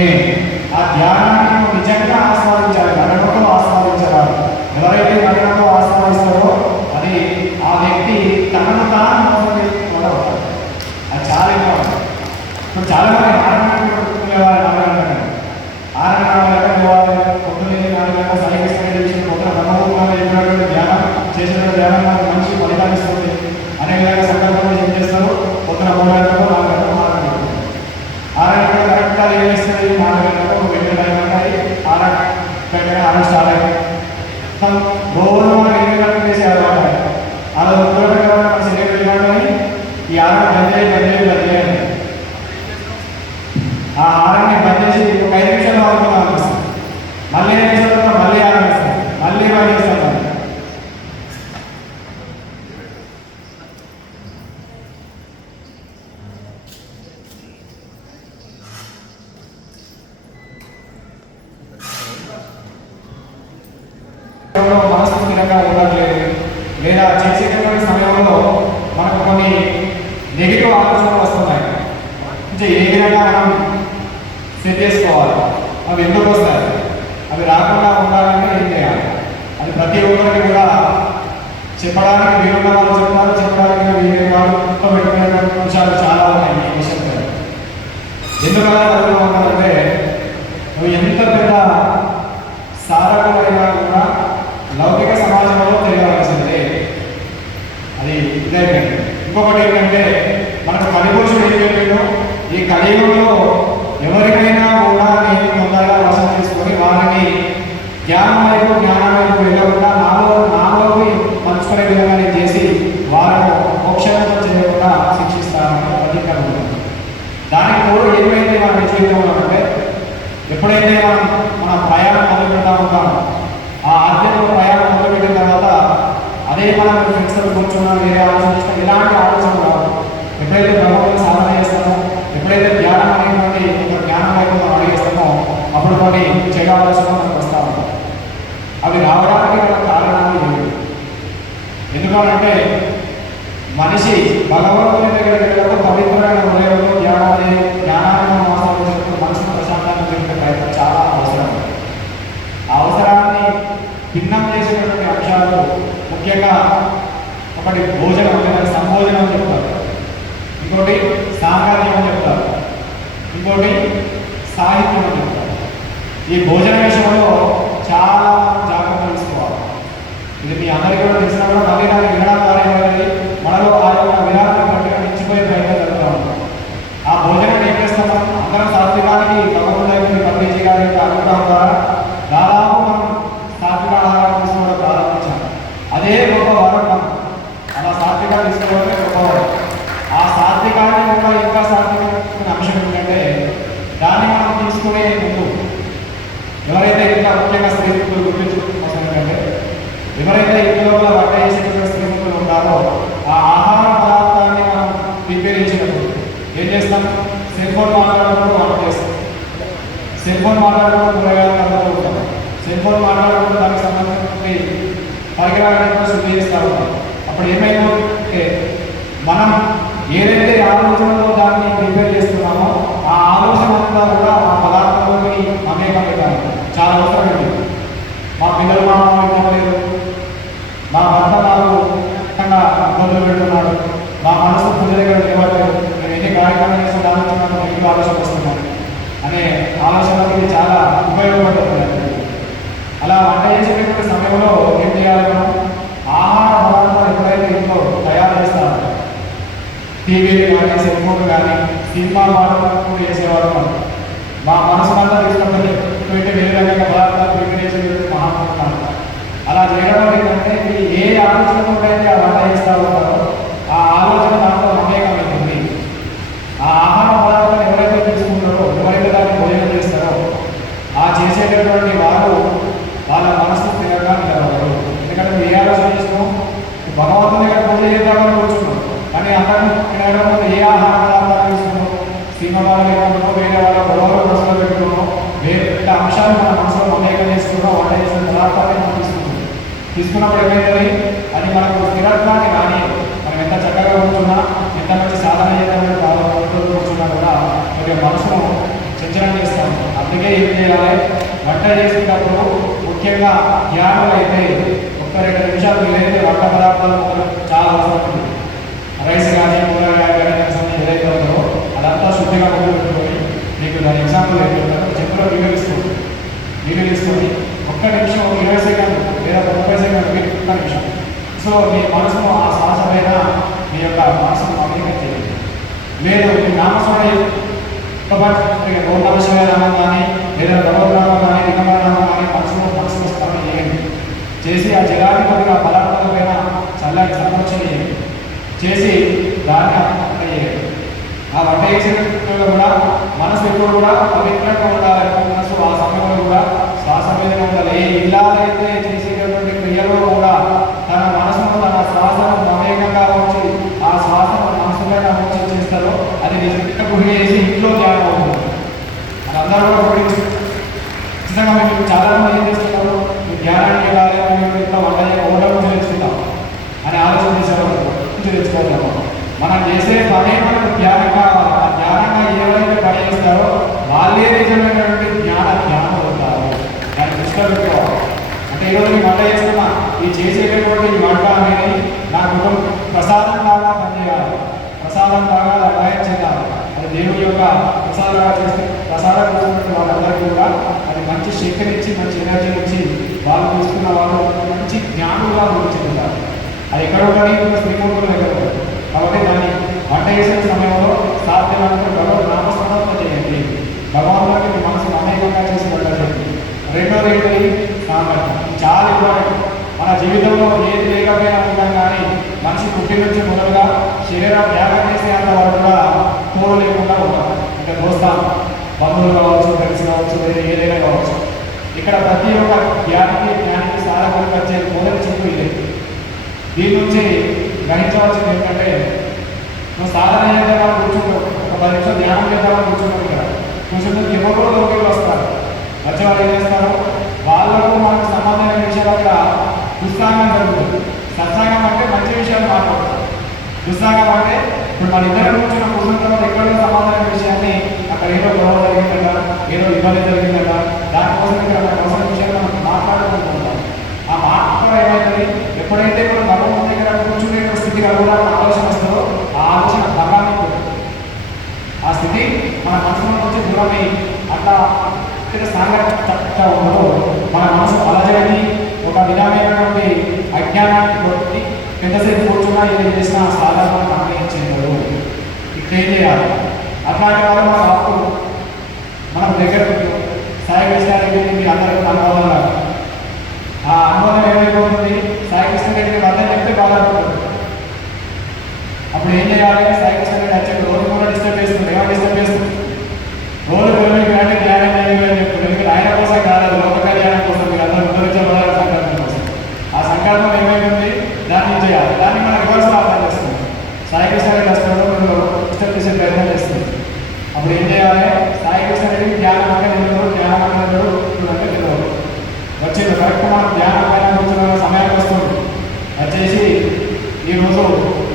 ఆ ధ్యానాన్ని నిజంగా ఆస్వాదించాలి, నడకతో ఆస్వాదించాలి. ఎవరైతే నడకతో ఆస్వాదిస్తారో అది ఆ వ్యక్తి తనను తాను మోసం చేసుకోవడం అవుతారు. అది చాలా ఇంపార్టెంట్. ఇప్పుడు చాలా మంది పొద్దున్నే 4 గంటల సాయికృష్ణ ఒక బ్రహ్మముఖంగా చెప్పినటువంటి ధ్యానం చేసిన ధ్యానం మనకు మంచి ఫలితాలు ఇస్తుంది అనే విధంగా సందర్భంలో ఏం చేస్తారు? పొద్దున 3 గంటలకు 4 గంటలకు 6 గంటలకు 6 గంటలు కరెక్ట్గా ఏం చేస్తుంది? 4 గంటలకు 2 టైం ఉంటాయి. 6 గంటల 6 స్టార్ట్ అయ్యి రోజు మనం 8 గంటలు చేసే అలవాటు. అలా ఉపయోగకరమైన మన శరీరం ఇవ్వాలని ఈ 6 బంద్ ఆ 6ని బంద్ చేసి ఒక 5 నిమిషాలు ఆడుకుందాం అనిపిస్తుంది. మళ్ళీ 5 నిమిషాల తర్వాత మళ్ళీ ఆరంభిస్తాం, మళ్ళీ బంద్ చేస్తాం. మనసు స్థిరంగా ఉండట్లేదు, లేదా చేసేటటువంటి సమయంలో మనకు కొన్ని నెగిటివ్ ఆలోచనలు వస్తున్నాయి. ఏ విధంగా మనం సెట్ చేసుకోవాలి? అవి ఎందుకు వస్తాయి? అవి రాకుండా ఉండాలంటే ఏం చేయాలి? అది ప్రతి ఒక్కరికి కూడా చెప్పడానికి వీలున్న వాళ్ళు చెప్తారు, చెప్పడానికి వీలు వాళ్ళు పెట్టుకునేటువంటి అంశాలు చాలా ఉన్నాయి ఈ విషయం. ఎందుకలా జరుగుతుందంటే నువ్వు ఎంత పెద్ద సారకులైనా కూడా లౌకిక సమాజంలో తెలియవలసిందే. అది ఇదైతే ఇంకొకటి ఏంటంటే మనకు కలిపురుషుడు ఏం చెప్పాడు? ఈ కలియుగంలో ఎవరికైనా కూడా నేను తొందరగా వశం చేసుకొని వారిని జ్ఞానం వైపు వెళ్ళకుండా నాలోకి పంచుకునే విధంగా నేను చేసి వారిని మోక్షంతో చేయకుండా శిక్షిస్తానని ప్రతిజ్ఞ ఉంటుంది. దానికి కూడా ఏమైతే మన జీవితంలో అంటే ఎప్పుడైతే మన ప్రయాణం మొదలు పెడతా ఉంటామో ఆ ఆధ్యాత్మిక ప్రయాణం మొదలుపెట్టిన తర్వాత అదే మనం ఫ్రెండ్స్తో కూర్చున్నాం వేరే ఆలోచన చేస్తాం ఇలాంటి ఆలోచన రావు. ఎప్పుడైతే భగవంతుని సాధన చేస్తామో ఎప్పుడైతే ధ్యానం అనేటువంటి ఒక జ్ఞానం వైపు మనం అడిగేస్తామో అప్పుడు కొన్ని చెడు ఆలోచనలు మనకు వస్తూ ఉంటాం. అవి రావడానికి గల కారణాలు ఏమి? ఎందుకంటే మనిషి భగవంతుని దగ్గరికి వెళ్ళడం పవిత్రమైన హృదయంలో జ్ఞానాన్ని ఆస్వాదించినప్పుడు మనసును ప్రశాంతంగా జరిగే ప్రయత్నం చాలా అవసరం. ఆ అవసరాన్ని భిన్నం చేసేటువంటి అంశాలు ముఖ్యంగా ఒకటి భోజనం లేదా సంభోజనం అని చెప్తారు, ఇంకోటి సాంగత్యం అని చెప్తారు, ఇంకోటి సాహిత్యం అని చెప్తారు. ఈ భోజన విషయంలో చాలా జాగ్రత్త తీసుకోవాలి. ఇది మీ అందరికీ కూడా తెలిసినా కూడా మళ్ళీ నాకు వినడం ద్వారా ఏమైంది మనలో ఆ యొక్క విధానాన్ని బట్టి నిలిచిపోయే ప్రయత్నం జరుగుతూ ఉంటాం. ఆ భోజనం ఏం చేస్తాం మనం అందరం సాత్వికానికి భగవంతుడి పండితీ గారి యొక్క అనుగ్రహం ద్వారా దాదాపు మనం సాత్విక ఆహారం తీసుకోవడం ప్రారంభించాం. అదే గొప్ప వరం మనం అలా సాత్విక తీసుకోవడమే గొప్ప వరం. ఆ సాత్వికాన్ని ఇంకా సాత్వికమైన అంశం ఏంటంటే దాన్ని మనం తీసుకునే ముందు ఎవరైతే ఇంకా ముఖ్యంగా స్త్రీలు గుర్తించుకోవాల్సిన ఏంటంటే ఎవరైతే ఇంట్లో వంట చేసేటువంటి స్త్రీలు ఉంటారో ఆ ఆహార పదార్థాన్ని మనం ప్రిపేర్ చేసినప్పుడు ఏం చేస్తాం? సెల్ ఫోన్ మాట్లాడుకుంటూ వంట చేస్తాం, సెల్ ఫోన్ మాట్లాడుకుంటూ కూరగాయలు కలుపుతూ ఉంటాం, సెల్ ఫోన్ మాట్లాడుకుంటూ దానికి సంబంధించిన పరికరాలను శుద్ధి చేస్తూ ఉంటాం. అప్పుడు ఏమైందంటే మనం ఏదైతే ఆలోచనలో దాన్ని ప్రిపేర్ చేస్తున్నామో ఆ ఆలోచన అంతా కూడా ఆ పదార్థంలోకి అమేకమవుతాము. చాలా అవసరమైంది. మా పిల్లలు మా ఇవ్వలేదు, మా భర్త నాకు ఇబ్బందులు పెడుతున్నాడు, మా మనసు పూజ దగ్గర లేవట్లేదు, నేను ఎన్ని కార్యక్రమాలు చేసిన ఆలోచన ఇంట్లో ఆలోచన వస్తున్నాను అనే ఆలోచనకి ఇది చాలా ఉపయోగపడుతుంది. అలా వంట చేసేటువంటి సమయంలో ఏం చేయాలి? మనం ఆహార పదార్థాలు ఎప్పుడైతే ఇంట్లో తయారు చేస్తారో టీవీలు కానీ సెల్ ఫోన్ కానీ సినిమా వాడుకుంటూ చేసేవారు మా మనసు అంతా తీసుకుంటే వేరే రకంగా పదార్థాలు ప్రిపేర్ చేసేటువంటి మహాత్ములు. అలా చేయడం ఏంటంటే మీరు ఏ ఆలోచనతో అయితే ఆ వంట చేస్తూ ఉంటారో ఆ ఆలోచన దాంట్లో అమేకమవుతుంది. ఆ ఆహార పదార్థాలు ఎవరైతే తీసుకుంటారో ఎవరైతే దాన్ని భోజనం చేస్తారో ఆ చేసేటటువంటి వారు వాళ్ళ మనసు తిరగగా నిలబడరు. ఎందుకంటే మీరు ఏ ఆలోచన చేస్తున్నాం భగవంతుని దగ్గర పూజ చేద్దామని కూర్చున్నాం, కానీ అందరం తినడం ఏ ఆహార పదార్థాలు తీసుకున్నాం సినిమా వాళ్ళు లేకుండా వేరే వాళ్ళ గొడవలు మనసులో పెట్టుకున్నాం, వేరే అంశాలు మన మనసులో అమేకం చేసుకున్నాం, వంట చేసిన పదార్థాన్ని మనం తీసుకున్నప్పుడు ఏమైతుంది? అది మనకు స్థిరత్వాన్ని కానీ మనం ఎంత చక్కగా కూర్చున్నా ఎంత మంచి సాధన చేద్దామని కూర్చున్నా కూడా కొద్దిగా మనసును చంచలం చేస్తాం. అందుకే ఏం చేయాలి? వంట చేసేటప్పుడు ముఖ్యంగా ధ్యానం అయితే 1-2 నిమిషాలు వీలైతే వంట పదార్థాలు చాలా అవసరం ఉంది. రైస్ కానీ కూరగాయలు కానీ ఏదైతే ఉందో అదంతా శుద్ధిగా పెట్టుకొని మీకు దాని ఎగ్జాంపుల్ ఏంటంటే చెప్పులో వీడియో తీసుకొని 1 నిమిషం 20 సెకండ్లు లేదా 30 సెకండ్లు 1 నిమిషం సో మీ మనసును ఆ శ్వాస పైన మీ యొక్క మనసును అమేకం చేయండి. లేదు మీ నామస్మరణ ఓం నమః శివాయ నామం కానీ లేదా భగవద్నామం కానీ లింగనామం కానీ మనసును స్మరణ చేయండి. చేసి ఆ జలాన్ని కొద్దిగా పదార్థాల పైన చల్లటి సంరక్షణ చేసి దాన్ని చేయండి. ఆ వంట చేసేటప్పుడు కూడా మనసు ఎప్పుడు కూడా పవిత్రంగా ఉండాలి. మనసు ఆ సమయంలో కూడా శ్వాస మీద ఉండాలి. ఏ ఇల్లాలైతే చేసేటటువంటి క్రియలో కూడా తన మనసును తన శ్వాసను మమేకంగా ఉంచి ఆ శ్వాసను మనసుగా ఉంచి చేస్తారో అది నిజంగా గురి చేసి ఇంట్లో ధ్యానం అవుతుంది. అది అందరూ కూడా నిజంగా మీకు చాలా మంది ఏం చేస్తున్నారు? ధ్యానాన్ని చేయాలి ఇంట్లో వంట ఓటర్లు తెలుసుకుంటాం అని ఆలోచన చేసేవాళ్ళు తెలుసుకోగలము. మనం చేసే పనే మనకు జ్ఞానం కావాలి. ఆ జ్ఞానంగా ఎవరైతే పని చేస్తారో వాళ్ళే నిజమైనటువంటి జ్ఞానం అవుతారు. దాన్ని దృష్టిలో పెట్టుకోవాలి. అంటే ఈరోజు ఈ వంట చేస్తున్నా ఈ చేసేటటువంటి ఈ వంట అనేది నా కుటుంబం ప్రసాదం లాగా పనిచేయాలి, ప్రసాదం లాగా లయం చేయాలి. అది దేవుడి యొక్క ప్రసాదంగా చేస్తే ప్రసాదం చేస్తున్న వాళ్ళందరికీ కూడా అది మంచి శక్తినిచ్చి మంచి ఎనర్జీ ఇచ్చి వాళ్ళు తీసుకున్న వాళ్ళు మంచి జ్ఞానులుగా గురించుకుంటారు. అది ఎక్కడ ఉండాలి? శ్రీమూర్తుల దగ్గర ఉంటుంది. కాబట్టి దాన్ని వంట చేసే సమయంలో సాధ్యమైనంత భగవద్ నామస్మరణ చేయండి. భగవంతుడికి మీ మనసు అనేకంగా చేసి వెళ్ళండి. రెండోది ఏంటి? సామర్థ్యం. చాలా ఇంపార్టెంట్. మన జీవితంలో ఏది లేకపోయినా ఉంటాం, కానీ మనిషి పుట్టి నుంచి మొదలుగా శరీరం త్యాగం చేసే అంత వరకు కూడా తోడు లేకుండా ఉంటాం. ఇంకా దోస్తాం బంధువులు కావచ్చు, ఫ్రెండ్స్ కావచ్చు, వేరే ఏదైనా కావచ్చు. ఇక్కడ ప్రతి ఒక్క జ్ఞానికి సాధకులకు వచ్చే మొదటి చిక్కు ఇదే. దీని నుంచి గ్రహించవలసింది ఏంటంటే, నువ్వు సాధన చేద్దామని కూర్చుంటావు, ఒక 10 నిమిషాలు ధ్యానం చేద్దామని కూర్చుంటావు. ఇక్కడ కూర్చుంటే ఎవరో లోపలికి వస్తారు. వచ్చేవాళ్ళు ఏం చేస్తారు, వాళ్ళకు మనకు సంబంధమైన విషయాలు అక్కడ దుస్సాంగం జరుగుతుంది. సత్సాంగం అంటే మంచి విషయాలు మాట్లాడతారు. దుస్సాంగం అంటే ఇప్పుడు మన ఇద్దరు కూర్చున్న తర్వాత ఎక్కడో సంబంధమైన విషయాన్ని అక్కడ ఏదో గొడవ జరిగిందట, ఏదో ఇబ్బంది జరిగిందట, దానికోసం ఇక్కడ మనకు అవసరం విషయాలు మనం మాట్లాడుకుంటున్నాం. ఆ మాట ఏమైతుంది, ఎప్పుడైతే మనం భగవంతుని దగ్గర కూర్చునే స్థితి కలగాలని ఆలోచన వస్తుందో ఆ ఆలోచన భగాన్ని ఆ స్థితి మన మనసులో నుంచి దూరమై అట్లా సాంగత్యంగా ఉండదు. మన మనసు అలజడి ఒక విధమైనటువంటి అజ్ఞానాన్ని కొట్టి పెద్దసేపు కూర్చున్నా ఏది చేసినా సాధారణ అన్వయించేయదు. ఇక్కడ ఏం చేయాలి, అట్లాంటి వాళ్ళు మన అప్పుడు మనం దగ్గర సాయి కృష్ణ రెడ్డి మీ అందరికీ అనుభవం కాదు. ఆ అనుభవం ఏమైపోతుంది, సాయి కృష్ణ రెడ్డి వద్దని చెప్తే బాధపడుతుంది. అప్పుడు ఏం చేయాలి, సాయి కృష్ణ రెడ్డి వచ్చే రోజు కూడా డిస్టర్బ్ చేస్తుంది. ఏమో డిస్టర్బ్ చేస్తుంది, రోజు గవర్నమెంట్ అంటే జ్ఞానం అని చెప్తుంది. ఎందుకంటే ఆయన కోసం కాదు, లోక కళ్యాణం కోసం, మీరు అందరూ ఉద్ధరించబడాలి సంకల్పం కోసం. ఆ సంకల్పం ఏమైతుంది, దాన్ని చేయాలి. దాన్ని మనం రివర్స్ అర్థం చేస్తుంది. సాయి కృష్ణ రెడ్డి వస్తాడు, డిస్టర్బ్ చేసే ప్రయత్నం చేస్తుంది. అప్పుడు ఏం చేయాలి, సాయి కృష్ణ రెడ్డి జ్ఞానం అంటే నిలవడు, జ్ఞానం అంటే నిలవడు, అంటే నిలవడు. వచ్చింది కరెక్ట్ మనం జ్ఞానం పైన కూర్చున్న సమయానికి వస్తుంది. వచ్చేసి ఈరోజు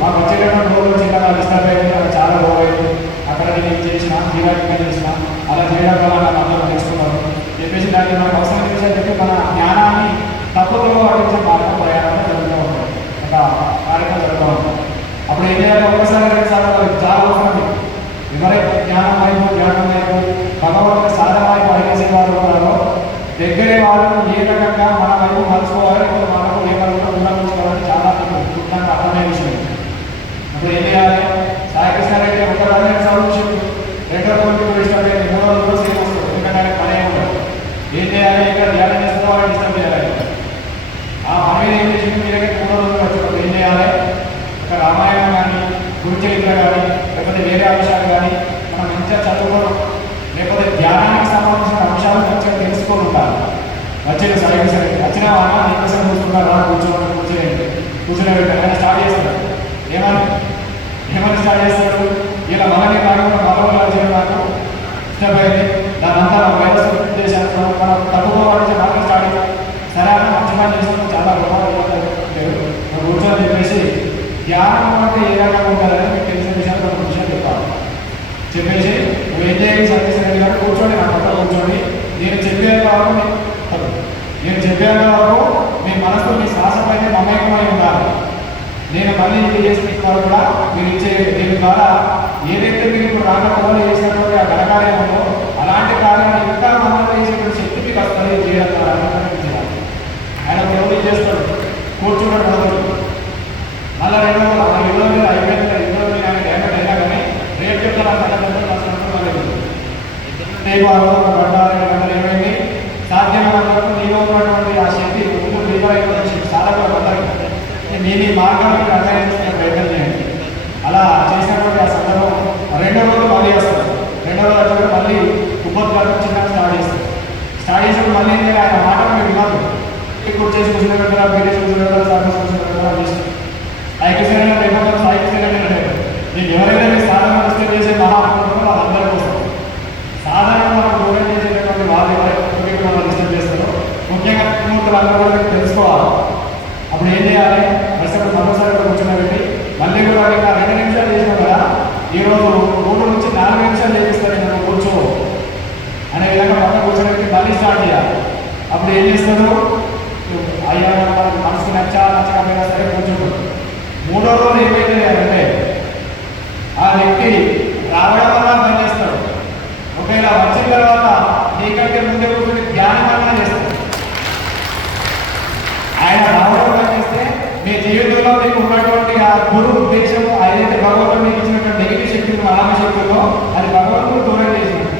మాకు వచ్చేటటువంటి రోజు చిన్నగా డిస్టర్బ్ అయింది, అది చాలా గొడవ అయింది, అక్కడ నేను చేసిన జీవానికి చేసిన అలా చేయడం వల్ల నాకు అందరూ తెలుసుకున్నారు చెప్పేసి దాన్ని మనకు అవసరం విషయాలు చెప్పి మన జ్ఞానాన్ని తప్పుతో అడిగించే మార్గం ప్రయాణంలో జరుగుతూ ఉంటాయి. ఒక కార్యక్రమం జరుగుతూ ఉంటాయి. అప్పుడు ఏం చేయాలి, ఒకసారి 2 సార్లు చాలా అవసరం. ఎవరైతే జ్ఞానం వైపు భగవంతుని సాధన వైపు అడిగేసే వారు ఉన్నారో దగ్గరే వాళ్ళు ఏ రకంగా మన వైపు మలుచుకోవాలి, మనకు ఏ వరకు ఉండవలసుకోవాలని చాలా గుర్తంగా అర్థమయ్యే విషయం. అప్పుడు ఏం చేయాలి, సాయి కృష్ణ రెడ్డి ఒక 2 సార్లు చెప్పు, 2వ రోజు కూడా ఇష్టం లేదు, 3వ రోజు సేమ్ వస్తుంది. ఎందుకంటే పని ఉండదు. ఏం చేయాలి, ఇక్కడ ధ్యానం చేసుకోవాలని ఇష్టం చేయాలి. ఆ పని ఏం చేసి మీరే 3వ రోజు వచ్చినప్పుడు ఏం చేయాలి, ఒక రామాయణం కానీ, గురు చరిత్ర కానీ, లేకపోతే వేరే అంశాలు కానీ మనం మంచిగా చదువుకోవడం, లేకపోతే ధ్యానానికి సంబంధించిన అంశాలు మంచిగా తెలుసుకొని ఉంటారు. వచ్చిన సరే వచ్చిన వాళ్ళ నీకోసం చూసుకుంటారు, కూర్చునే ఆయన స్టార్ట్ చేస్తాడు. ఏమని స్టార్ట్ చేస్తాడు, ఇలా మనల్ని కాకుండా మగవాళ్ళు చేయడం నాకు ఇష్టమైంది, దాని అంతా వైరస్ చేశాను, మనం తప్పుకోవాలని మాత్రం స్టార్ట్ చేస్తాం. సరే అని మంచిగా చేసినప్పుడు చాలా కూర్చొని చెప్పేసి ధ్యానం అంటే ఏ రకంగా ఉంటుందని మీకు తెలిసిన విషయాలు ఒక విషయం చెప్పాలి. చెప్పేసి నువ్వు ఏం చేయాలి, సతీష్ రెడ్డి గారు కూర్చోండి, నా పక్కన కూర్చోండి, నేను చెప్పేంత వరకు మీ మనసు మీ శ్వాస పైన మమేకమై ఉండాలి. నేను మళ్ళీ ఇది చేసిన తర్వాత కూడా మీరు ఇచ్చే దీని ద్వారా ఏదైతే మీరు ఇప్పుడు రాకపోవడం చేసినటువంటి ఆ ఘనకార్యం ఉందో అలాంటి కార్యాన్ని ఇంకా మందిలో చేసేటువంటి శక్తి మీకు వస్తుంది చేయడం ద్వారా చేయాలి. ఆయన ప్రవృత్తి చేస్తాడు, కూర్చోవడం మొదలు మళ్ళీ 2 రోజులు అయిపోయింది. 2 రోజులు ఆయన డ్యామేజ్ అయినా కానీ రేపు చెప్తాను ఏమైంది, సాధ్యమైన వరకు నీలో ఉన్నటువంటి ఆ శక్తి ముందు దీపావళి సాధకులు అందరికీ నేను ఈ మార్గాన్ని అర్థం ప్రయత్నం చేయండి. అలా చేసినటువంటి ఆ సందర్భం 2వ రోజు మళ్ళీ వస్తారు. 2వ రోజు వచ్చి మళ్ళీ ఉపద్రవం చిన్నగా స్టార్ట్ చేసినప్పుడు మళ్ళీ ఆయన మాటలు మీరు విన్నాను, ఇప్పుడు చేసి కూర్చున్న బీడేసి కూర్చున్న సర్వీస్ కూర్చున్న ఐక్యసేన లేకపోతే సాహిత్య నేను ఎవరైనా మీకు సాధన నిష్ఠ చేసే మహాత్ములు వాళ్ళందరి కోసం సాధారణ మనం దూరం చేసేటటువంటి వాళ్ళు ఎవరైతే మనం డిస్టర్బ్ చేస్తారో ముఖ్యంగా మూర్తులందరూ కూడా తెలుసుకోవాలి. అప్పుడు ఏం చేయాలి, ప్రస్తుతం మరోసారి కూర్చున్నట్టు మళ్ళీ కూడా ఇంకా 2 నిమిషాలు చేసినాం కదా, ఈరోజు 3 నుంచి 4 నిమిషాలు చేపిస్తారు, నేను కూర్చో అనే విధంగా పక్కన కూర్చోబెట్టి మళ్ళీ స్టార్ట్ చేయాలి. అప్పుడు ఏం చేస్తారు, అయ్యా మనసుకు నచ్చకపోయినా సరే కూర్చుంటారు. 3వ రోజు ఏమైతే అంటే ఆ వ్యక్తి రావడం వల్ల పని చేస్తాడు. ఒకవేళ వచ్చిన తర్వాత నీకంటే ముందే కూర్చొని ధ్యానం చేస్తాడు. ఆయన రావడం పని చేస్తే మీ జీవితంలో మీకు ఉన్నటువంటి ఆ గురు ఉద్దేశము ఏదైతే భగవంతుడు మీకు ఇచ్చినటువంటి నెగిటివ్ శక్తులు ఆత్మశక్తుల్లో అది భగవంతుడు దూరం చేసినట్టు.